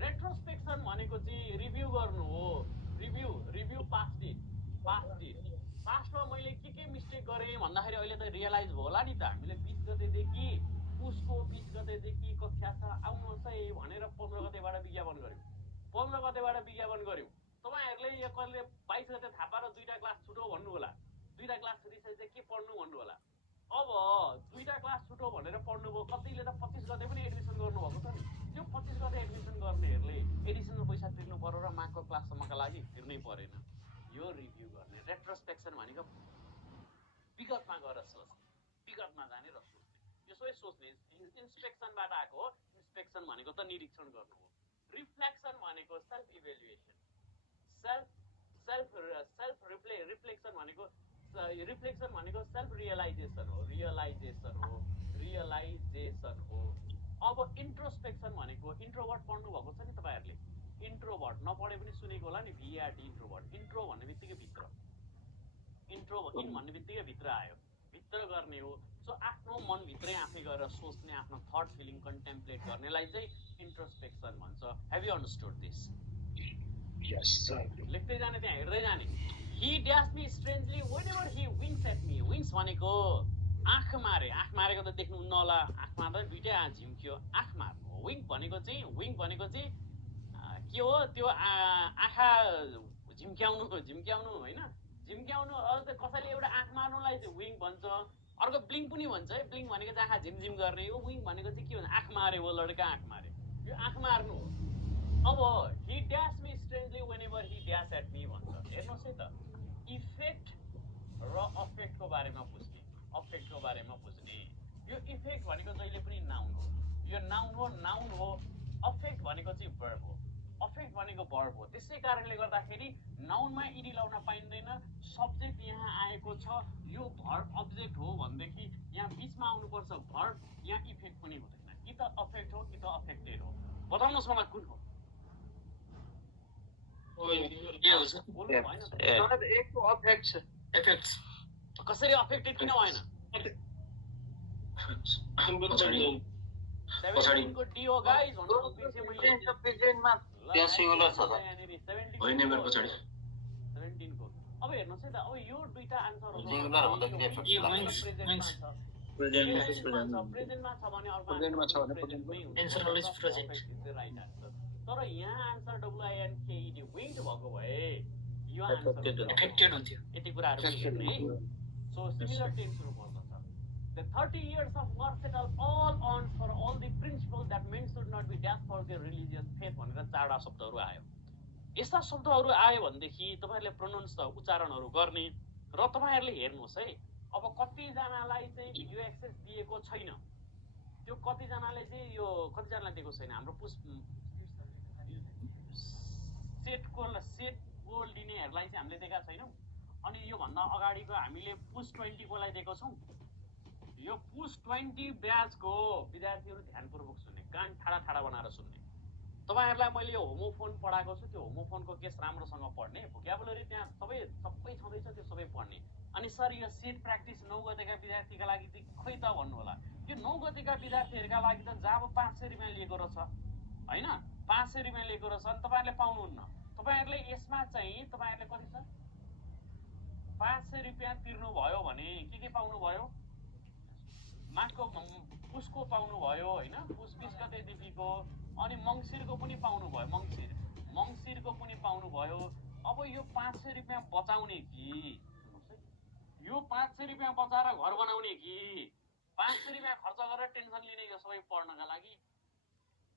retrospection भनेको चाहिँ रिभ्यू गर्नु हो रिभ्यू पास्टमा मैले के मिस्टेक गरेँ भन्दाखेरि अहिले त रियलाइज भयो होला नि त हामीले 20 गतेदेखि उसको 20 गतेदेखि कक्षा छ आउनुहोस् है भनेर 15 गतेबाट विज्ञापन गर्यौं तपाईहरुले यो कसले 22 गते थाहा पाएर दुईटा क्लास छुटो भन्नु होला दुईटा क्लास छुटिसकेपछि चाहिँ के पढ्नु भन्नु होला अब दुईटा क्लास छुटो भनेर पढ्नु भयो कतिले त 25 गते पनि एडमिसन गर्नु भएको छ नि त्यो 25 गते एडमिसन गर्नेहरुले एडिसनल पैसा तिर्नु पर्यो र माको क्लाससम्मका लागि तिर्नै परेन यो रिभ्यू गर्ने रेट्रोस्पेक्सन भनेको विगतमा गएर सोच्ने विगतमा जाने र सोच्ने यो सबै सोच्ने इन्स्पेक्सनबाट आएको हो। इन्स्पेक्सन भनेको त निरीक्षण गर्नु हो। रिफ्लेक्सन भनेको सेल्फ इभ्यालुएसन, सेल्फ रिफ्लेक्सन भनेको रिफ्लेक्सन भनेको सेल्फ रियलाइजेसन हो। अब इन्ट्रोस्पेक्सन भनेको इन्ट्रोभर्ट पढ्नु भएको छ नि तपाईहरुले, इन्ट्रोभर्ट नपढे पनि सुनेको होला नि, VRT इन्ट्रोभर्ट। इन्ट्रो भन्ने बित्तिकै भित्र, इन्ट्रो इन भन्ने बित्तिकै भित्र आयो, भित्र गर्ने हो। सो आफ्नो मन भित्रै आफै गएर सोच्ने, आफ्नो थट फिलिङ कन्टेम्प्लेट गर्नेलाई चाहिँ इन्ट्रोस्पेक्सन भन्छ। Have you understood this? Yes, sir. लेख्दै जाने, त्यहाँ हेर्दै जाने। He dashed me strangely whenever he winks at me. Winks भनेको आँख मारे, आँख मारेको त देख्नुहुन्न होला, आँख मार्दा दुईटै झिम्क्यो, आँख मार्नु। विङ्क भनेको चाहिँ के हो, त्यो आँखा झिम्क्याउनु होइन, झिम्क्याउनु। कसैले एउटा आँख मार्नुलाई चाहिँ विङ्क भन्छ, अर्को ब्लिङ्क पनि भन्छ है। ब्लिङ्क भनेको चाहिँ आँखा झिमझिम गर्ने हो। विङ्क भनेको चाहिँ के भन्छ, आँख मारे हो, लड्का आँख मारे, यो आँख मार्नु हो। अब he dashed me strangely whenever he dashed at me भन्छ। हेर्नुहोस् है त, इफेक्ट र अफेक्टको बारेमा बुझ्ने, अफेक्टको बारेमा बुझ्ने। यो इफेक्ट भनेको जहिले पनि नाउन हो, यो नाउन हो। अफेक्ट भनेको चाहिँ वर्ब हो, अफेक्ट भनेको वर्ब हो। त्यसै कारणले गर्दाखेरि नाउनमा इडी लाउन पाइँदैन। सब्जेक्ट यहाँ आएको छ, यो भर्ब अब्जेक्ट हो भनेदेखि यहाँ बिचमा आउनुपर्छ भर्ब, यहाँ इफेक्ट पनि हुँदैन। कि त अफेक्ट हो कि त अफेक्टेड हो। बताउनुहोस् मलाई कुन हो? कसरी अफेक्टेड किन भएन? 17 को डी हो गाइस, भनेको पछि मैले त्यहाँ सिंगुलर छ त, होइन मेरो पछाडी 17 को। अब हेर्नुस् है त, अब यो दुईटा आन्सर हो। सिंगुलर भन्दाखेरि प्रेजेन्टमा छ भने अर्को प्रेजेन्टमा छ भने प्रेजेन्टमै हुन्छ। Answer always present. Right answer. तर यहाँ आन्सर WINKED विङ्ड भएको भए यो आन्सर Affected हुन्थ्यो। यति कुराहरु हेर्ने। सो सिमिलर टेन्सहरु पर्दछ। The 30 years of war settled all on for all the principles that men should not be dashed for their religious faith भनेर चारवटा शब्दहरु आयो। यस्ता शब्दहरु आयो भनेदेखि तपाईहरुले प्रोनाउन्स त उच्चारणहरु गर्ने र तपाईहरुले हेर्नुस् है। अब कति जनालाई चाहिँ भिडियो एक्सेस दिएको छैन, त्यो कति जनाले चाहिँ यो कति जनालाई दिएको छैन। हाम्रो सेटको लिनेहरुलाई चाहिँ हामीले दिएका छैनौं। अनि यो भन्दा अगाडिको हामीले पुस 20 को लाई दिएको छौं। यो पुस 20 ब्याचको विद्यार्थीहरु ध्यानपूर्वक सुन्ने, कान ठाडा ठाडा बनाएर सुन्ने। तपाईहरुलाई मैले यो होमोफोन पढाएको छु, त्यो होमोफोनको केस राम्रोसँग पढ्ने, भोक्याबुलरी त्यहाँ सबै छँदैछ, त्यो सबै पढ्ने। अनि सर यो सेट प्र्याक्टिस 9 गतेका विद्यार्थीका लागि चाहिँ खोइ त भन्नु होला। यो 9 गतेका विद्यार्थीहरुका लागि त जब 500 रुपैयाँ लिएको रहेछ हैन, 500 रुपैयाँ लिएको रहेछ। अनि तपाईहरुले पाउनुहुन्न। तपाईहरुले यसमा चाहिँ तपाईहरुले कति छ 500 रुपैयाँ तिर्नु भयो भने के पाउनु भयो? माघको पुसको पाउनु भयो हैन, पुस 20 गते देखिको। अनि मंसिरको पनि पाउनु भयो, मंसिरको पनि पाउनु भयो। अब यो 500 रुपैयाँ बचाउने कि यो 500 रुपैयाँ बचाएर घर बनाउने कि 500 रुपैयाँ खर्च गरेर टेन्सन लिने यो सबै पढ्नका लागि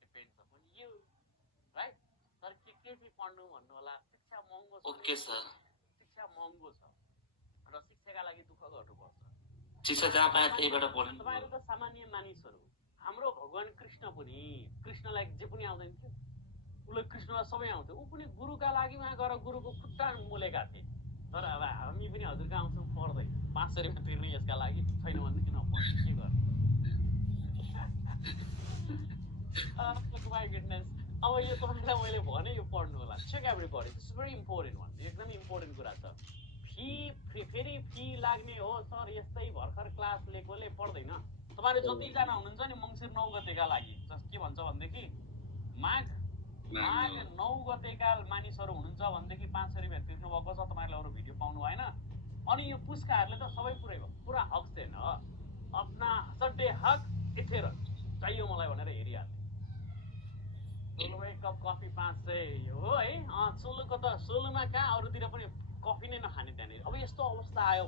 डिपेन्ड्स अपन यु, राइट? तर के चाहिँ पढ्नु भन्नु होला। शिक्षा महँगो छ। ओके सर, शिक्षा महँगो छ र शिक्षाका लागि दुःख गर्नुपर्छ। शिक्षा जहाँ पाए त्यहीबाट पढ्नु। तपाईहरु त सामान्य मानिसहरु। हाम्रो भगवान कृष्ण पनि, कृष्णलाई जे पनि आउँदैन थियो, उले कृष्णलाई सबै आउँथ्यो। उ पनि गुरुका लागि वहाँ गएर गुरुको खुट्टा मोलेका थिए। तर अब हामी पनि हजुरका आउँछौँ पढ्दै 500 रुपैयाँ तिर्ने यसका लागि छैन भने किन पढ्ने, के गर्ने? My goodness. अब यो तपाईलाई मैले भने यो पढ्नु होला। Check everybody, this is very important one, एकदमै इम्पोर्टेन्ट कुरा छ। फेरि फी लाग्ने हो सर, यस्तै भर्खर क्लास लिएकोले पढ्दैन। तपाईहरु जतिजना हुनुहुन्छ नि मंसिर 9 गतेका लागि के भन्छ भनेदेखि माघ 9 गतेका मानिसहरु हुनुहुन्छ भनेदेखि 500 रुपैयाँ तिर्नु भएको छ। तपाईहरुले अरु भिडियो पाउनु भएन। अनि यो पुस्काहरुले त सबै पुरै भयो, पुरा हक छैन। अपना सड्डे हक इथेर चाहियो मलाई भनेर हेरिहाल्ने। कप कफी 500 हो है। सोलुको त सोलुमा कहाँ अरूतिर पनि कफी नै नखाने त्यहाँनिर। अब यस्तो अवस्था आयो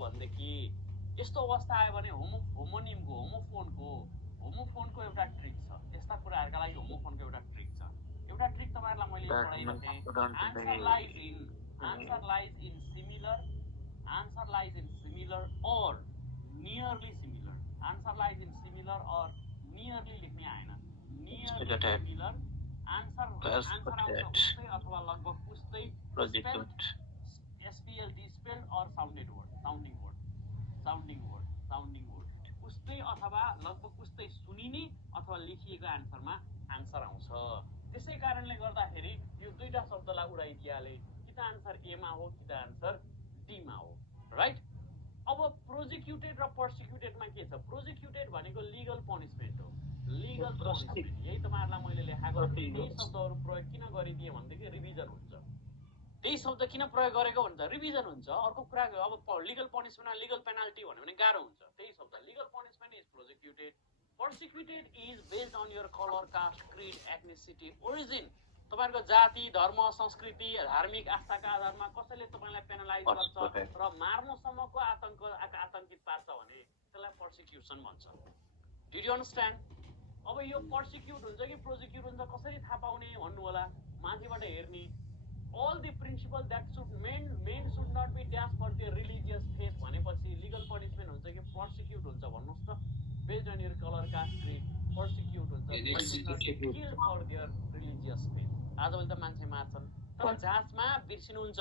भने होमोफोनको एउटा ट्रिक छ। यस्ता कुराहरुका लागि होमोफोनको एउटा ट्रिक छ। एउटा ट्रिक तपाईहरुलाई मैले पढाएको थिएँ। Answer lies in similar or nearly similar. Answer lies in similar similar or nearly लेख्ने आएन Got it. Similar answer Yes, आउँछ got it. उस्तै अथवा लगभग उस्तै Project. SPLD spelled or sounding word उस्तै अथवा लगभग उस्तै सुनिने अथवा लेखिएको आन्सरमा आन्सर आउँछ त्यसै कारणले गर्दाखेरि यो दुईटा शब्दलाई उडाइदियाले कि त आन्सर ए मा हो कि त आन्सर डी मा हो राइट अब प्रोजिक्युटेड र पर्सिक्युटेडमा के छ प्रोजिक्युटेड भनेको लिगल पनिसमेन्ट हो लिगल पनिसमेन्ट यही तपाईँहरूलाई मैले लेखाएको त्यही शब्दहरू प्रयोग किन गरिदिएँ भनेदेखि रिभिजन हुन्छ त्यही शब्द किन प्रयोग गरेको भन्छ रिभिजन हुन्छ अर्को कुरा अब लिगल पनिसमेन्टमा लिगल पेनाल्टी भन्यो भने गाह्रो हुन्छ त्यही शब्द legal punishment is prosecuted persecuted is based on your colour caste creed ethnicity origin तपाईँहरूको जाति धर्म संस्कृति धार्मिक आस्थाका आधारमा कसैले तपाईँलाई पेनलाइज गर्छ र मार्नुसम्मको आतंकित पार्छ भने त्यसलाई पर्सिक्युसन भन्छ डिड यु अन्डरस्ट्यान्ड अब यो पर्सिक्युट हुन्छ कि प्रोजिक्युट हुन्छ कसरी थाहा पाउने भन्नु होला माथिबाट हेर्ने all the principles that men should not be dashed for their religious faith भनेपछि legal punishment हुन्छ कि persecute हुन्छ भन्नुस् त based on your color caste creed persecute हुन्छ killed for their religious faith आजभोलि त मान्छे मार्छन् तर जाँचमा बिर्सिनुहुन्छ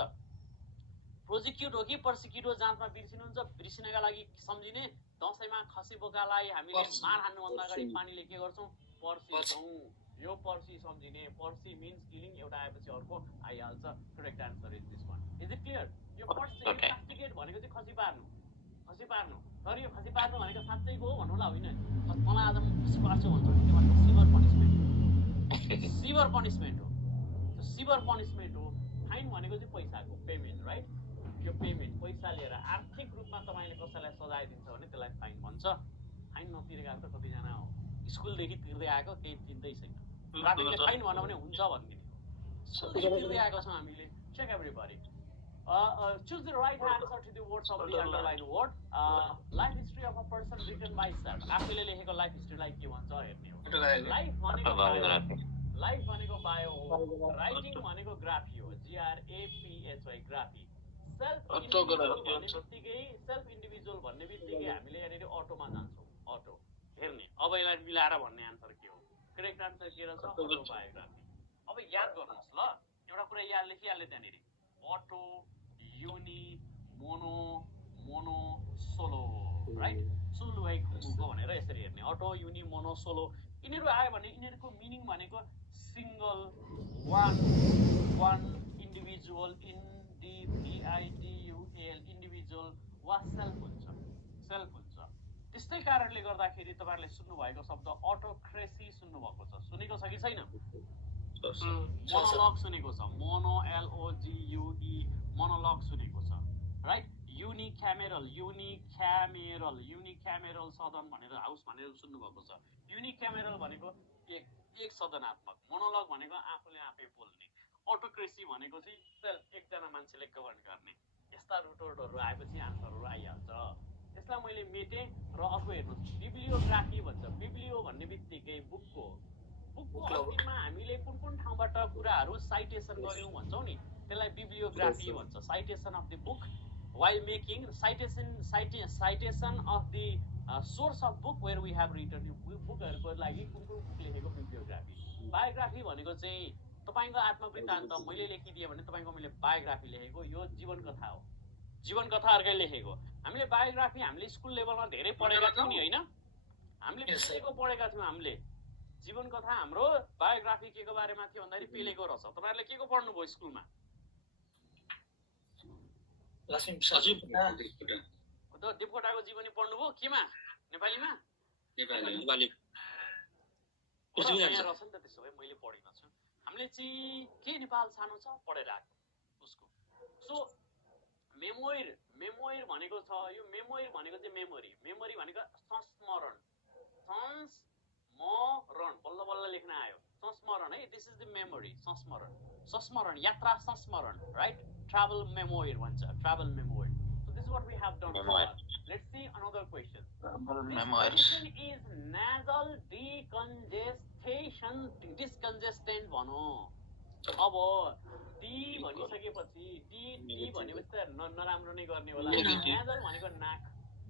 प्रोजिक्युट हो कि पर्सिक्युट हो जाँचमा बिर्सिनुहुन्छ बिर्सिनका लागि सम्झिने दशैंमा खसी बोकालाई हामीले मार हान्नुभन्दा अगाडि पानीले के गर्छौं पर्सिन्छौं यो पर्सी सम्झिने पर्सी मिन्स किलिङ एउटा आएपछि अर्को आइहाल्छ correct answer is this one is it clear यो पर्सिक्युट भनेको चाहिँ खसी पार्नु तर यो खसी पार्नु भनेको साँच्चैको हो भन्नुला होइन मलाई आज खसी पार्छु भन्छ त्यो भनेको सिभर पनिसमेन्ट हो सिभर पनिसमेन्ट हो फाइन भनेको चाहिँ पैसाको पेमेन्ट राइट यो पेमेन्ट पैसा लिएर आर्थिक रूपमा तपाईँले कसैलाई सजाय दिन्छ भने त्यसलाई फाइन भन्छ फाइन नतिरेका त कतिजना स्कुलदेखि तिर्दै आएको केही चिन्दै छैन ट्राफिकले फाइन भन्यो भने हुन्छ भनिदिने स्कुलदेखि तिर्दै आएको छौँ हामीले check everybody choose the right answer to the words of the underlined word life history of a person written by self आफूले लेखेको लाइफ हिस्ट्रीलाई के भन्छ हेर्ने हो लाइफ भनेको बायो हो राइटिङ भनेको ग्राफी हो GRAPHY ग्राफी सेल्फ इन्डिभिजुअल भन्ने बित्तिकै हामीले यहाँनिर अटोमा जान्छौँ अटो हेर्ने अब यसलाई मिलाएर भन्ने आन्सर के हो करेक्ट आन्सर के रहेछ अटोबायोग्राफी अब याद गर्नुहोस् ल एउटा कुरा याद लेखिहाल्ने त्यहाँनिर अटो युनि मोनो सोलो राइट सुलुवाई खुमुको भनेर यसरी हेर्ने अटो युनि मोनो सोलो यिनीहरू आयो भने यिनीहरूको मिनिङ भनेको सिङ्गल वान इन्डिभिजुअल इन्डिभिजुअल वा सेल्फ हुन्छ त्यस्तै कारणले गर्दाखेरि तपाईँहरूले सुन्नुभएको शब्द अटोक्रेसी सुन्नुभएको छ सुनेको छ कि छैन मोनोलग सुनेको छ MONOLOGUE मोनोलग सुनेको छ राइट युनिक्यामेरल सदन भनेर हाउस भनेर सुन्नुभएको छ युनिक्यामेरल भनेको एक सदनात्मक मोनोलग भनेको आफूले आफै बोल्ने अटोक्रेसी भनेको चाहिँ सेल्फ एकजना मान्छेले गभर्न गर्ने यस्ता रुटहरू आएपछि आन्सरहरू आइहाल्छ यसलाई मैले मेटेँ र अर्को हेर्नुहोस् बिब्लियोग्राफी भन्छ बिब्लियो भन्ने बित्तिकै बुकको अन्तिममा हामीले कुन ठाउँबाट कुराहरू साइटेसन गर्यौँ भन्छौँ नि त्यसलाई बिब्लियोग्राफी भन्छ citation of the book while making citation of the source of book where we have written यो बुकहरूको लागि कुन बुक लेखेको बिब्लियोग्राफी बायोग्राफी भनेको चाहिँ तपाईँको आत्मवृत्तान्त मैले लेखिदिएँ भने तपाईँको मैले बायोग्राफी लेखेको यो जीवन कथा हो जीवन कथा अर्कै लेखेको हामीले बायोग्राफी हामीले स्कुल लेभलमा धेरै पढेका थियौँ नि होइन हामीले पढेका थियौँ हामीले जीवन कथा हाम्रो बायोग्राफी के को बारेमा थियो भन्दाखेरि पेलेको रहेछ तपाईँहरूले के को पढ्नुभयो स्कुलमा देवकोटाको जीवनी पढ्नुभयो केमा नेपालीमा रहेछ नि त त्यसो भए मैले पढेको छु हामीले चाहिँ के नेपाल सानो छ पढेर आएको उसको सो मेमोइर भनेको छ यो मेमोइर भनेको चाहिँ मेमोरी भनेको संस्मरण बल्ल बल्ल लेख्न आयो संस्मरण है दिस इज द मेमोरी संस्मरण यात्रा संस्मरण राइट ट्राभल मेमोइर भन्छ travel memoir so this what we have done let's see another question memoir is nasal decongestant भनौँ अब डी भनिसकेपछि डी भनेपछि त नराम्रो नै गर्ने होला nasal भनेको नाक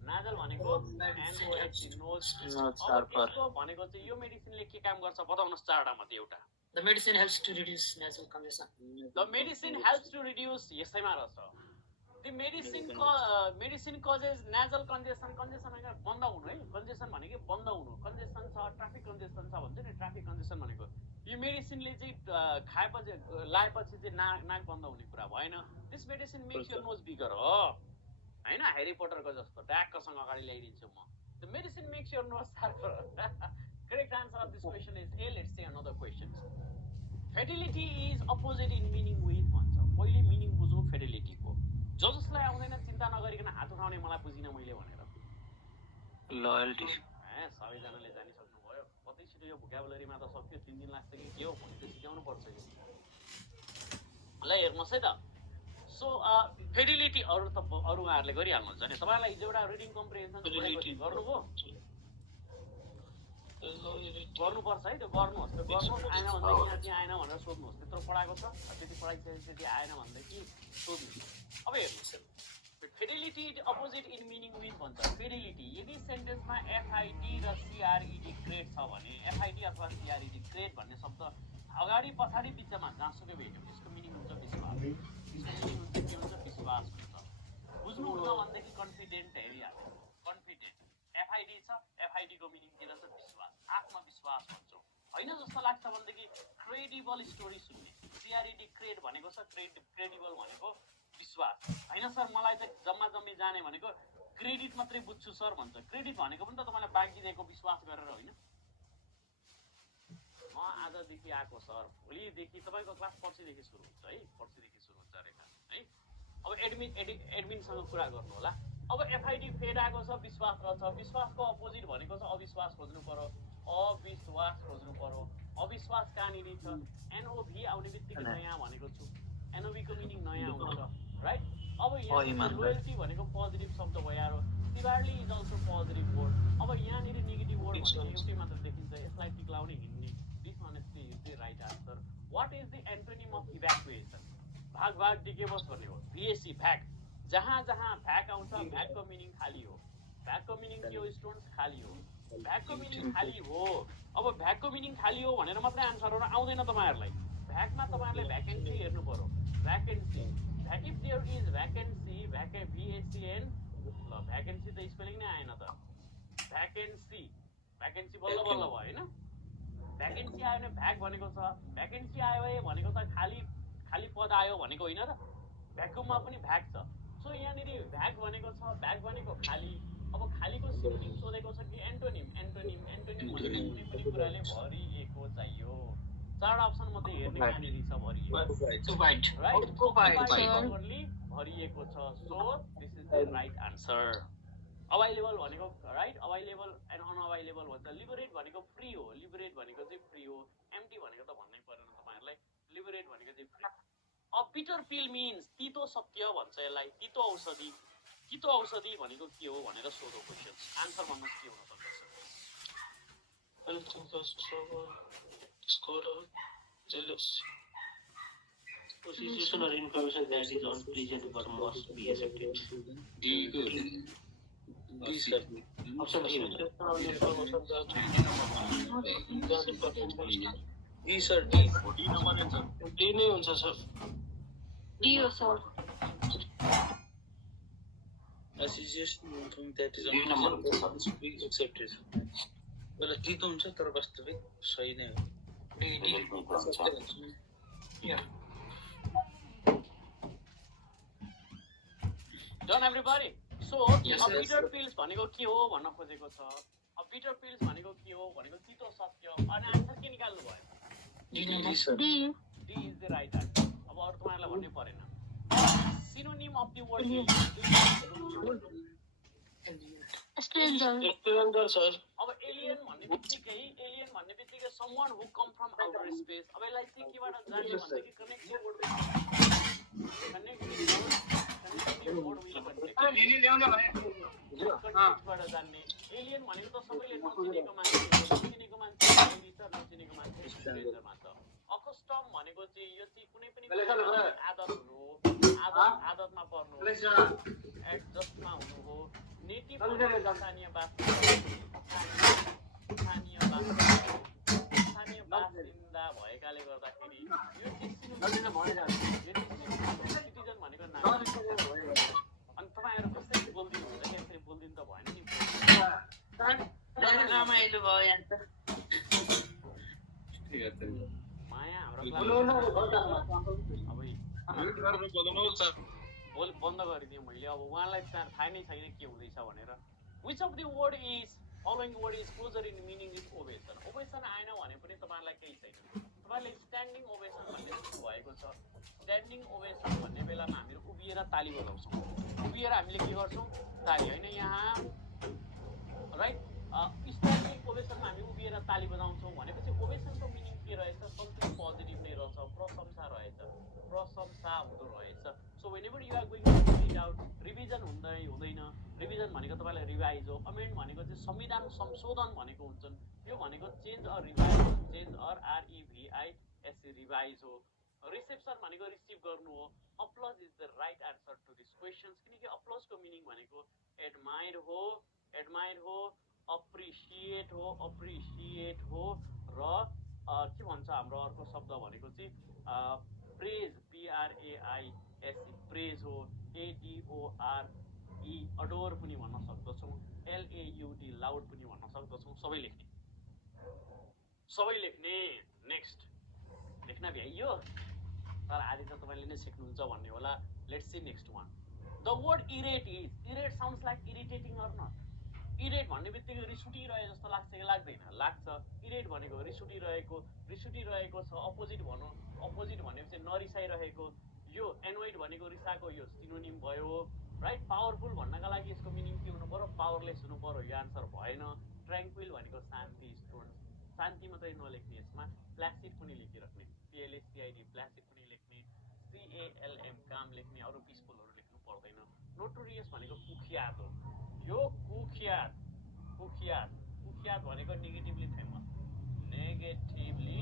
नाजल भनेको NOH नोज। अब यसको भनेको चाहिँ यो मेडिसिनले के काम गर्छ बताउनुहोस् चारवटा मध्ये एउटा। The medicine helps to reduce nasal congestion. The medicine helps to reduce यसैमा रहेछ। The medicine causes nasal congestion होइन बन्द हुनु है। congestion भनेको बन्द हुनु। congestion छ ट्राफिक congestion छ भन्छ नि ट्राफिक congestion भनेको यो मेडिसिनले चाहिँ खाएपछि लाएपछि चाहिँ नाक बन्द हुने कुरा भएन। This medicine makes your nose bigger हो हैन ह्यारी पोटरको जस्तो ट्याक्कसँग अगाडि ल्याइदिन्छु म। The medicine makes your nose sharper. Correct answer of this question is A. Let's say another question. Fidelity is opposite in meaning with भन्छ। पहिले मिनिङ बुझौँ fidelity को। जसलाई आउँदैन चिन्ता नगरिकन हात उठाउने मलाई बुझिन मैले भनेर। लोयल्टी सबैजनाले जानिसक्नु भयो। कतै छिटो यो भोकाबुलरीमा त सक्यो 3 दिन लाग्छ कि के हो भने त सिकाउनु पर्छ यो। ल हेर्नुस् है त। सो फिडेलिटी अरु उहाँहरुले गरिहाल्नुहुन्छ नि। तपाईलाई हिजो एउटा रिडिङ कम्प्रिहेन्सन गर्नुभयो? गर्नुपर्छ है त्यो गर्नुहोस्। त्यो गर्नुहोस् आएन भन्दै यहाँ चाहिँ आएन भनेर सोध्नुहोस्। त्यत्रो पढाएको छ त्यति पढाइसकेपछि आएन भन्दै कि सोध्नुहोस्। अब हेर्नुहोस् Fidelity opposite in meaning with भन्छ। फिडेलिटी यदि सेन्टेन्समा FID र CRED क्रेड छ भने FID अथवा CRED क्रेड भन्ने शब्द अगाडि पछाडि बिचमा जहाँसुकै भेट्यो त्यसको मिनिङ हुन्छ विश्वास। त्यसको मिनिङ हुन्छ के हुन्छ विश्वास हुन्छ। बुझ्नुहुन्न भनेदेखि कन्फिडेन्ट हेरिहाल्नु। कन्फिडेन्ट FID छ FID को मिनिङ के रहेछ विश्वास आत्मविश्वास भन्छौँ होइन जस्तो लाग्छ भनेदेखि क्रेडिबल स्टोरी सुन्ने। CRED क्रेड भनेको छ क्रेडिबल भनेको विश्वास होइन सर मलाई चाहिँ जम्मा जम्मी जाने भनेको क्रेडिट मात्रै बुझ्छु सर भन्छ। क्रेडिट भनेको पनि त तपाईँलाई बाँकी दिएको विश्वास गरेर होइन। म आजदेखि आएको सर भोलिदेखि तपाईँको क्लास पर्सिदेखि सुरु हुन्छ है पर्सिदेखि सुरु हुन्छ रेखा है। अब एडमिनसँग कुरा गर्नु होला। अब FID फेड आएको छ विश्वास रहेछ। विश्वासको अपोजिट भनेको छ अविश्वास खोज्नु पर्यो। अविश्वास खोज्नु पर्यो। अविश्वास कहाँनिर छ NOV आउने बित्तिकै नयाँ भनेको छु। NOV को मिनिङ नयाँ हुन्छ राइट। अब यहाँ लोयल्टी भनेको पोजिटिभ शब्द भयो। स्टिवार्डली इज अल्सो पोजिटिभ वर्ड। अब यहाँनिर नेगेटिभ वर्ड भनेको एउटै मात्र देखिन्छ यसलाई टिक्लाउने हिँड्ने। Dishonestly is the right answer. What is the antonym of evacuation? भाग डिके बस भन्ने हो। VAC भ्याक जहाँ भ्याक आउँछ भ्याकको मिनिङ खाली हो। भ्याकको मिनिङ के हो स्टुडेन्ट्स खाली हो। भ्याकको मिनिङ खाली हो। अब भ्याकको मिनिङ खाली हो भनेर मात्रै आन्सरहरू आउँदैन तपाईँहरूलाई। भ्याकमा तपाईँहरूले भ्याकेन्सी हेर्नु पर्यो। Vacancy if there is vacancy VACN ल भ्याकेन्सी त स्पेलिङ नै आएन त। भ्याकेन्सी बल्ल बल्ल भयो होइन। भ्याकेन्सी आयो भने भ्याक भनेको छ। भ्याकेन्सी आयो भनेको त खाली पद आयो भनेको होइन र। भ्याकुममा पनि भ्याक छ। सो यहाँनिर भ्याक भनेको छ भ्याक भनेको खाली। अब खालीको सिनोनिम सोधेको छ कि एन्टोनिम भनेको कुनै पनि कुराले भरिएको चाहियो। चारवटा अप्सन मध्ये हेर्ने कहाँनिर छ भरिएको भरिएको छ। So this is the right answer. Available भनेको राइट अभाइलेबल एन्ड अनअभाइलेबल भन्छ। लिबरेट भनेको फ्री हो। लिबरेट भनेको चाहिँ फ्री हो। एम्प्टी भनेको त भन्नै परेन तपाईँहरूलाई। लिबरेट भनेको चाहिँ free. A bitter pill means तितो सत्य भन्छ यसलाई। तितो औषधि भनेको के हो भनेर सोधो क्वेसन। आन्सर भन्नुहोस् के हुन सक्छ। Situation or information that is unpleasant but must be accepted. Option D sir D नै हुन्छ सर। D हो sir. Association that is unpleasant be accepted. मतलब तितो हुन्छ तर वास्तविक सही नै हो। Done everybody? So bitter pills भनेको के हो भन्न खोजेको छ। बिटर पिल्स भनेको के हो भनेको तितो सत्य। अनि आन्सर के निकाल्नु भयो? D is the right answer. अब अरु तपाईहरुलाई भन्नै परेन। Synonym of the word stranger sir. अब alien भन्ने बित्तिकै someone who come from outer space। अब यसलाई चाहिँ केबाट जान्ने भन्दाखेरि कनेक्टिभ वर्ड बाट जान्ने। एलियन भनेको त सबैले नचिनेको मान्छे नचिनेको मान्छे स्ट्रेन्जर मान्छ। अकस्टम भनेको चाहिँ यो चाहिँ कुनै पनि आदत हुनु हो, आदतमा पर्नु हो, एडजस्टमा हुनु हो, नेटिभ स्थानीय बासिन्दा भएकाले गर्दाखेरि यो सिटिजन भनेको नाम। अनि तपाईँहरू कसरी बोलिदिनु हुन्छ कि यसरी बोलिदिनु त भएन नि। रमाइलो भयो यहाँ त। माया हाम्रो बोल बन्द गरिदिएँ मैले। अब उहाँलाई थाहा नै छैन के हुँदैछ भनेर। Which of the word is following word is closer in meaning is ovation. Ovation आएन भने पनि तपाईँलाई केही छैन। तपाईँले स्ट्यान्डिङ ओभेसन भन्ने भएको छ। स्ट्यान्डिङ ओभेसन भन्ने बेलामा हामीहरू उभिएर ताली बजाउँछौँ। उभिएर हामीले के गर्छौँ? ताली होइन यहाँ राइट। स्ट्यान्डिङ ओभेसनमा हामी उभिएर ताली बजाउँछौँ भनेपछि ओभेसनको मिनिङ के रहेछ? समथिङ पोजिटिभ नै रहेछ, प्रशंसा रहेछ, प्रशंसा हुँदो रहेछ। So whenever you are going to read out, revision हुँदैन। रिभिजन भनेको तपाईँलाई रिभाइज हो। अमेन्ड भनेको चाहिँ संविधान संशोधन भनेको हुन्छन्। यो भनेको change or revise, change or REVISE revise हो। रिसेप्सन भनेको रिसिभ गर्नु हो। अप्लज is the right answer to this questions, किनकि अप्लजको मिनिङ भनेको एडमायर हो, एडमायर हो, अप्रिसिएट हो, अप्रिसिएट हो, र के भन्छ हाम्रो अर्को शब्द भनेको चाहिँ प्रेज, PRAISE प्रेज हो। ADORE अडोर पनि भन्न सक्दछौँ। LAUD लाउड पनि भन्न सक्दछौँ। सबै लेख्ने, सबै लेख्ने। नेक्स्ट लेख्न भ्याइयो तर आदि त तपाईँले नै सिक्नुहुन्छ भन्ने होला। Let's see next one. The word irate is, irate sounds like irritating or not? Irate भन्ने बित्तिकै रिस उठिरहे जस्तो लाग्छ कि लाग्दैन? लाग्छ। इरेट भनेको रिस उठिरहेको छ। अपोजिट भनौँ, अपोजिट भनेपछि नरिसाइरहेको। यो एनोइड भनेको रिसाएको, यो सिनोनिम भयो राइट। पावरफुल भन्नका लागि यसको मिनिङ के हुनु पर्यो? पावरलेस हुनु पर्यो। यो आन्सर भएन। ट्र्याङ्क्विल भनेको शान्ति, स्टुडेन्ट्स। शान्ति मात्रै नलेख्ने, यसमा प्लासिड पनि लेखिराख्ने। PLACID प्लासिड पनि लेख्ने। CALM काम लेख्ने। अरू पिसफुलहरू लेख्नु पर्दैन। नोटोरियस भनेको कुख्यात हो। यो कुख्यात, कुख्यात, कुख्यात भनेको negatively famous, negatively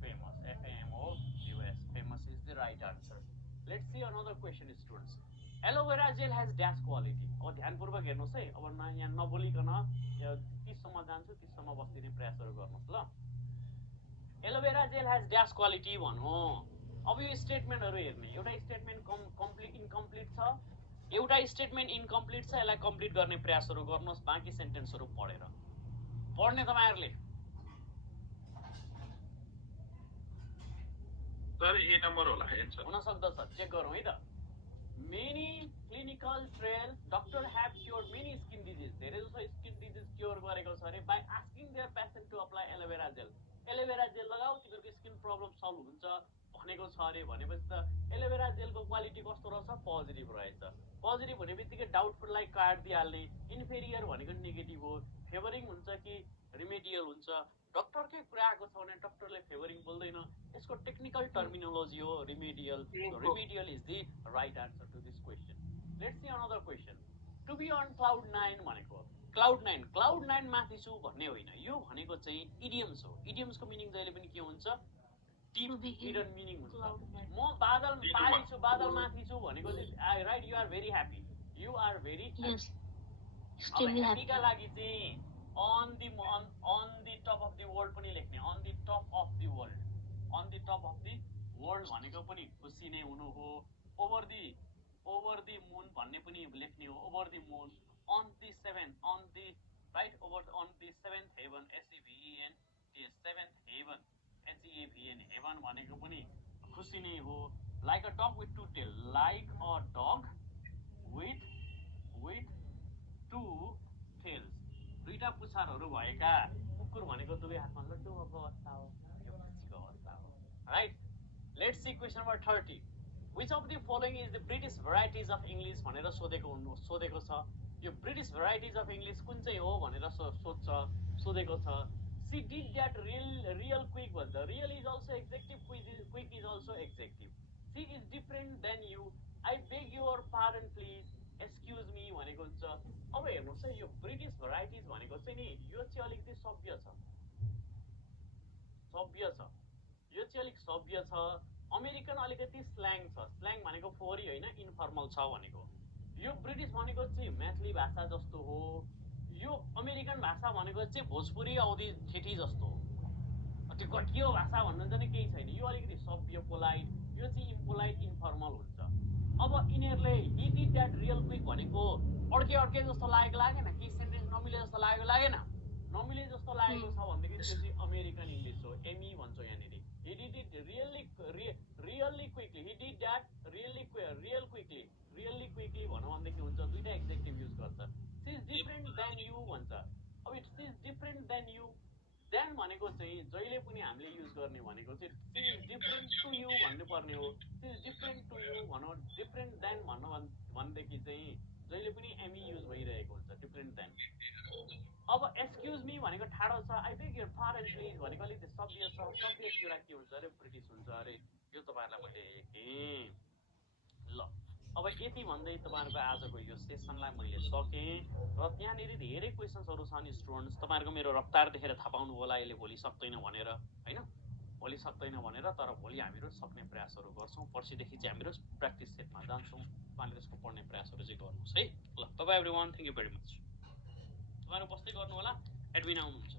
famous, FAMOUS, famous is the right answer. Let's see another question students. Aloe vera jail has dash quality. अब ध्यानपूर्वक हेर्नुहोस् है। अब यहाँ नबोलिकन 30सम्म जान्छु, 30सम्म बस्दिने प्रयासहरू गर्नुहोस् ल। Aloe vera jail has dash quality भनौँ। अब यो स्टेटमेन्टहरू हेर्ने। एउटा स्टेटमेन्ट इन्कम्प्लिट छ, एउटा स्टेटमेन्ट इन्कम्प्लिट छ। यसलाई कम्प्लिट गर्ने प्रयासहरू गर्नुहोस्। बाँकी सेन्टेन्सहरू पढेर पढ्ने तपाईँहरूले। सर ए नम्बर होला एन्सर हुन सक्दछ, चेक गरौँ है त। Many clinical trials doctor have cured many skin disease. धेरै जसो स्किन डिजिज क्योर गरेको छ are by asking their patient to apply aloe vera gel. Aloe vera gel लगाऊ तिमीहरूको स्किन प्रब्लम सल्भ हुन्छ भनेको छ अरे। भनेपछि त एलोभेरा जेलको क्वालिटी कस्तो रहेछ? पोजिटिभ रहेछ। पोजिटिभ हुने बित्तिकै डाउटफुललाई काट दिइहाल्ने। इन्फेरियर भनेको नेगेटिभ हो। फेभरिङ हुन्छ कि रिमेडियल हुन्छ? डक्टरकै कुरा आएको छ भने डक्टरले फेभरिङ बोल्दैन। यसको टेक्निकल टर्मिनोलोजी हो remedial. Remedial is the right answer to this question. Let's see another question. To be on cloud 9 भनेको क्लाउड 9 माथि छु भन्ने होइन। यो भनेको चाहिँ इडियम्स हो। इडियम्सको मिनिङ जहिले पनि के हुन्छ? डिप हिडन मिनिङ हुन्छ। म बादल पारी छु, बादल माथि छु भनेको चाहिँ right. You are very happy, you are very ह्याप्पीका लागि चाहिँ on the top of the world पनि लेख्ने। on the top of the world, on the top of the world भनेको पनि खुसी नै हुनु हो। over the moon भन्ने पनि लेख्ने हो। over the moon, on the seventh, on the right, on the seventh heaven, SEVEN, seventh heaven, HEAVEN, heaven भनेको पनि खुसी नै हो। like a dog with two tails, like a dog with two tails, दुईटा पुच्छरहरू भएका कुकुर भनेको दुवै हातमा लड्डु भएको अवस्था हो। यो खुसीको अवस्था हो right. Let's see question number 30। Which of the following is the British varieties of English भनेर सोधेको छ। यो ब्रिटिश भेराइटिज अफ इङ्ग्लिस कुन चाहिँ हो भनेर सोधेको छ। She did that real quick भन्छ। Real is also adjective, quick is also adjective. She is different than you, I beg your pardon please, excuse me भनेको हुन्छ। अब हेर्नुहोस् है, यो ब्रिटिश भेराइटिज भनेको चाहिँ नि यो चाहिँ अलिकति सभ्य छ। सभ्य छ, यो चाहिँ अलिक सभ्य छ। अमेरिकन अलिकति स्ल्याङ छ, स्ल्याङ भनेको फोहोरी होइन, इन्फर्मल छ भनेको। यो ब्रिटिस भनेको चाहिँ मैथिली भाषा जस्तो हो, यो अमेरिकन भाषा भनेको चाहिँ भोजपुरी औधी ठेठी जस्तो हो। त्यो कटियो भाषा भन्नु चाहिँ केही छैन, यो अलिकति सभ्य पोलाइट, यो चाहिँ इम्पोलाइट इन्फर्मल हुन्छ। अब यिनीहरूले he did that real quick भनेको अड्के जस्तो लागेन, केही सेन्टेन्स नमिले जस्तो लागेन, नमिले जस्तो लागेको छ भनेदेखि त्यो चाहिँ अमेरिकन इङ्ग्लिस हो, एमई भन्छ यहाँनिर। He did it really quickly. He did that real quickly भनौँ भनेदेखि हुन्छ दुईटा एक्जेक्टिभ युज गर्छ। She is different than you भन्छ। अब she is different than you, then भनेको चाहिँ जहिले पनि हामीले युज गर्ने भनेको चाहिँ she is different to you भन्नुपर्ने हो। she is different to you भनौँ, different than भन्नु भनेदेखि चाहिँ जहिले पनि एमी युज भइरहेको हुन्छ, different than। अब एक्सक्युज मी भनेको ठाडो छ, I beg your pardon please भनेको अलिकति सभ्य छ, सभ्य कुरा के हुन्छ अरे ब्रिटिस हुन्छ अरे, यो तपाईँहरूलाई मैले हेरेँ। ल अब यति भन्दै तपाईँहरूको आजको यो सेसनलाई मैले सकेँ र त्यहाँनिर धेरै क्वेसन्सहरू छन् स्टुडेन्ट्स। तपाईँहरूको मेरो रफ्तार देखेर थाहा पाउनु होला यसले भोलि सक्दैन भनेर, होइन भोलि सक्दैन भनेर, तर भोलि हामीहरू सक्ने प्रयासहरू गर्छौँ। पर्सिदेखि चाहिँ हामीहरू प्र्याक्टिस सेटमा जान्छौँ, तपाईँले त्यसको पढ्ने प्रयासहरू चाहिँ गर्नुहोस् है। ल तपाईँ every one, thank you very much. तपाईँहरू बस्दै गर्नु होला, एडमिन आउनुहुन्छ।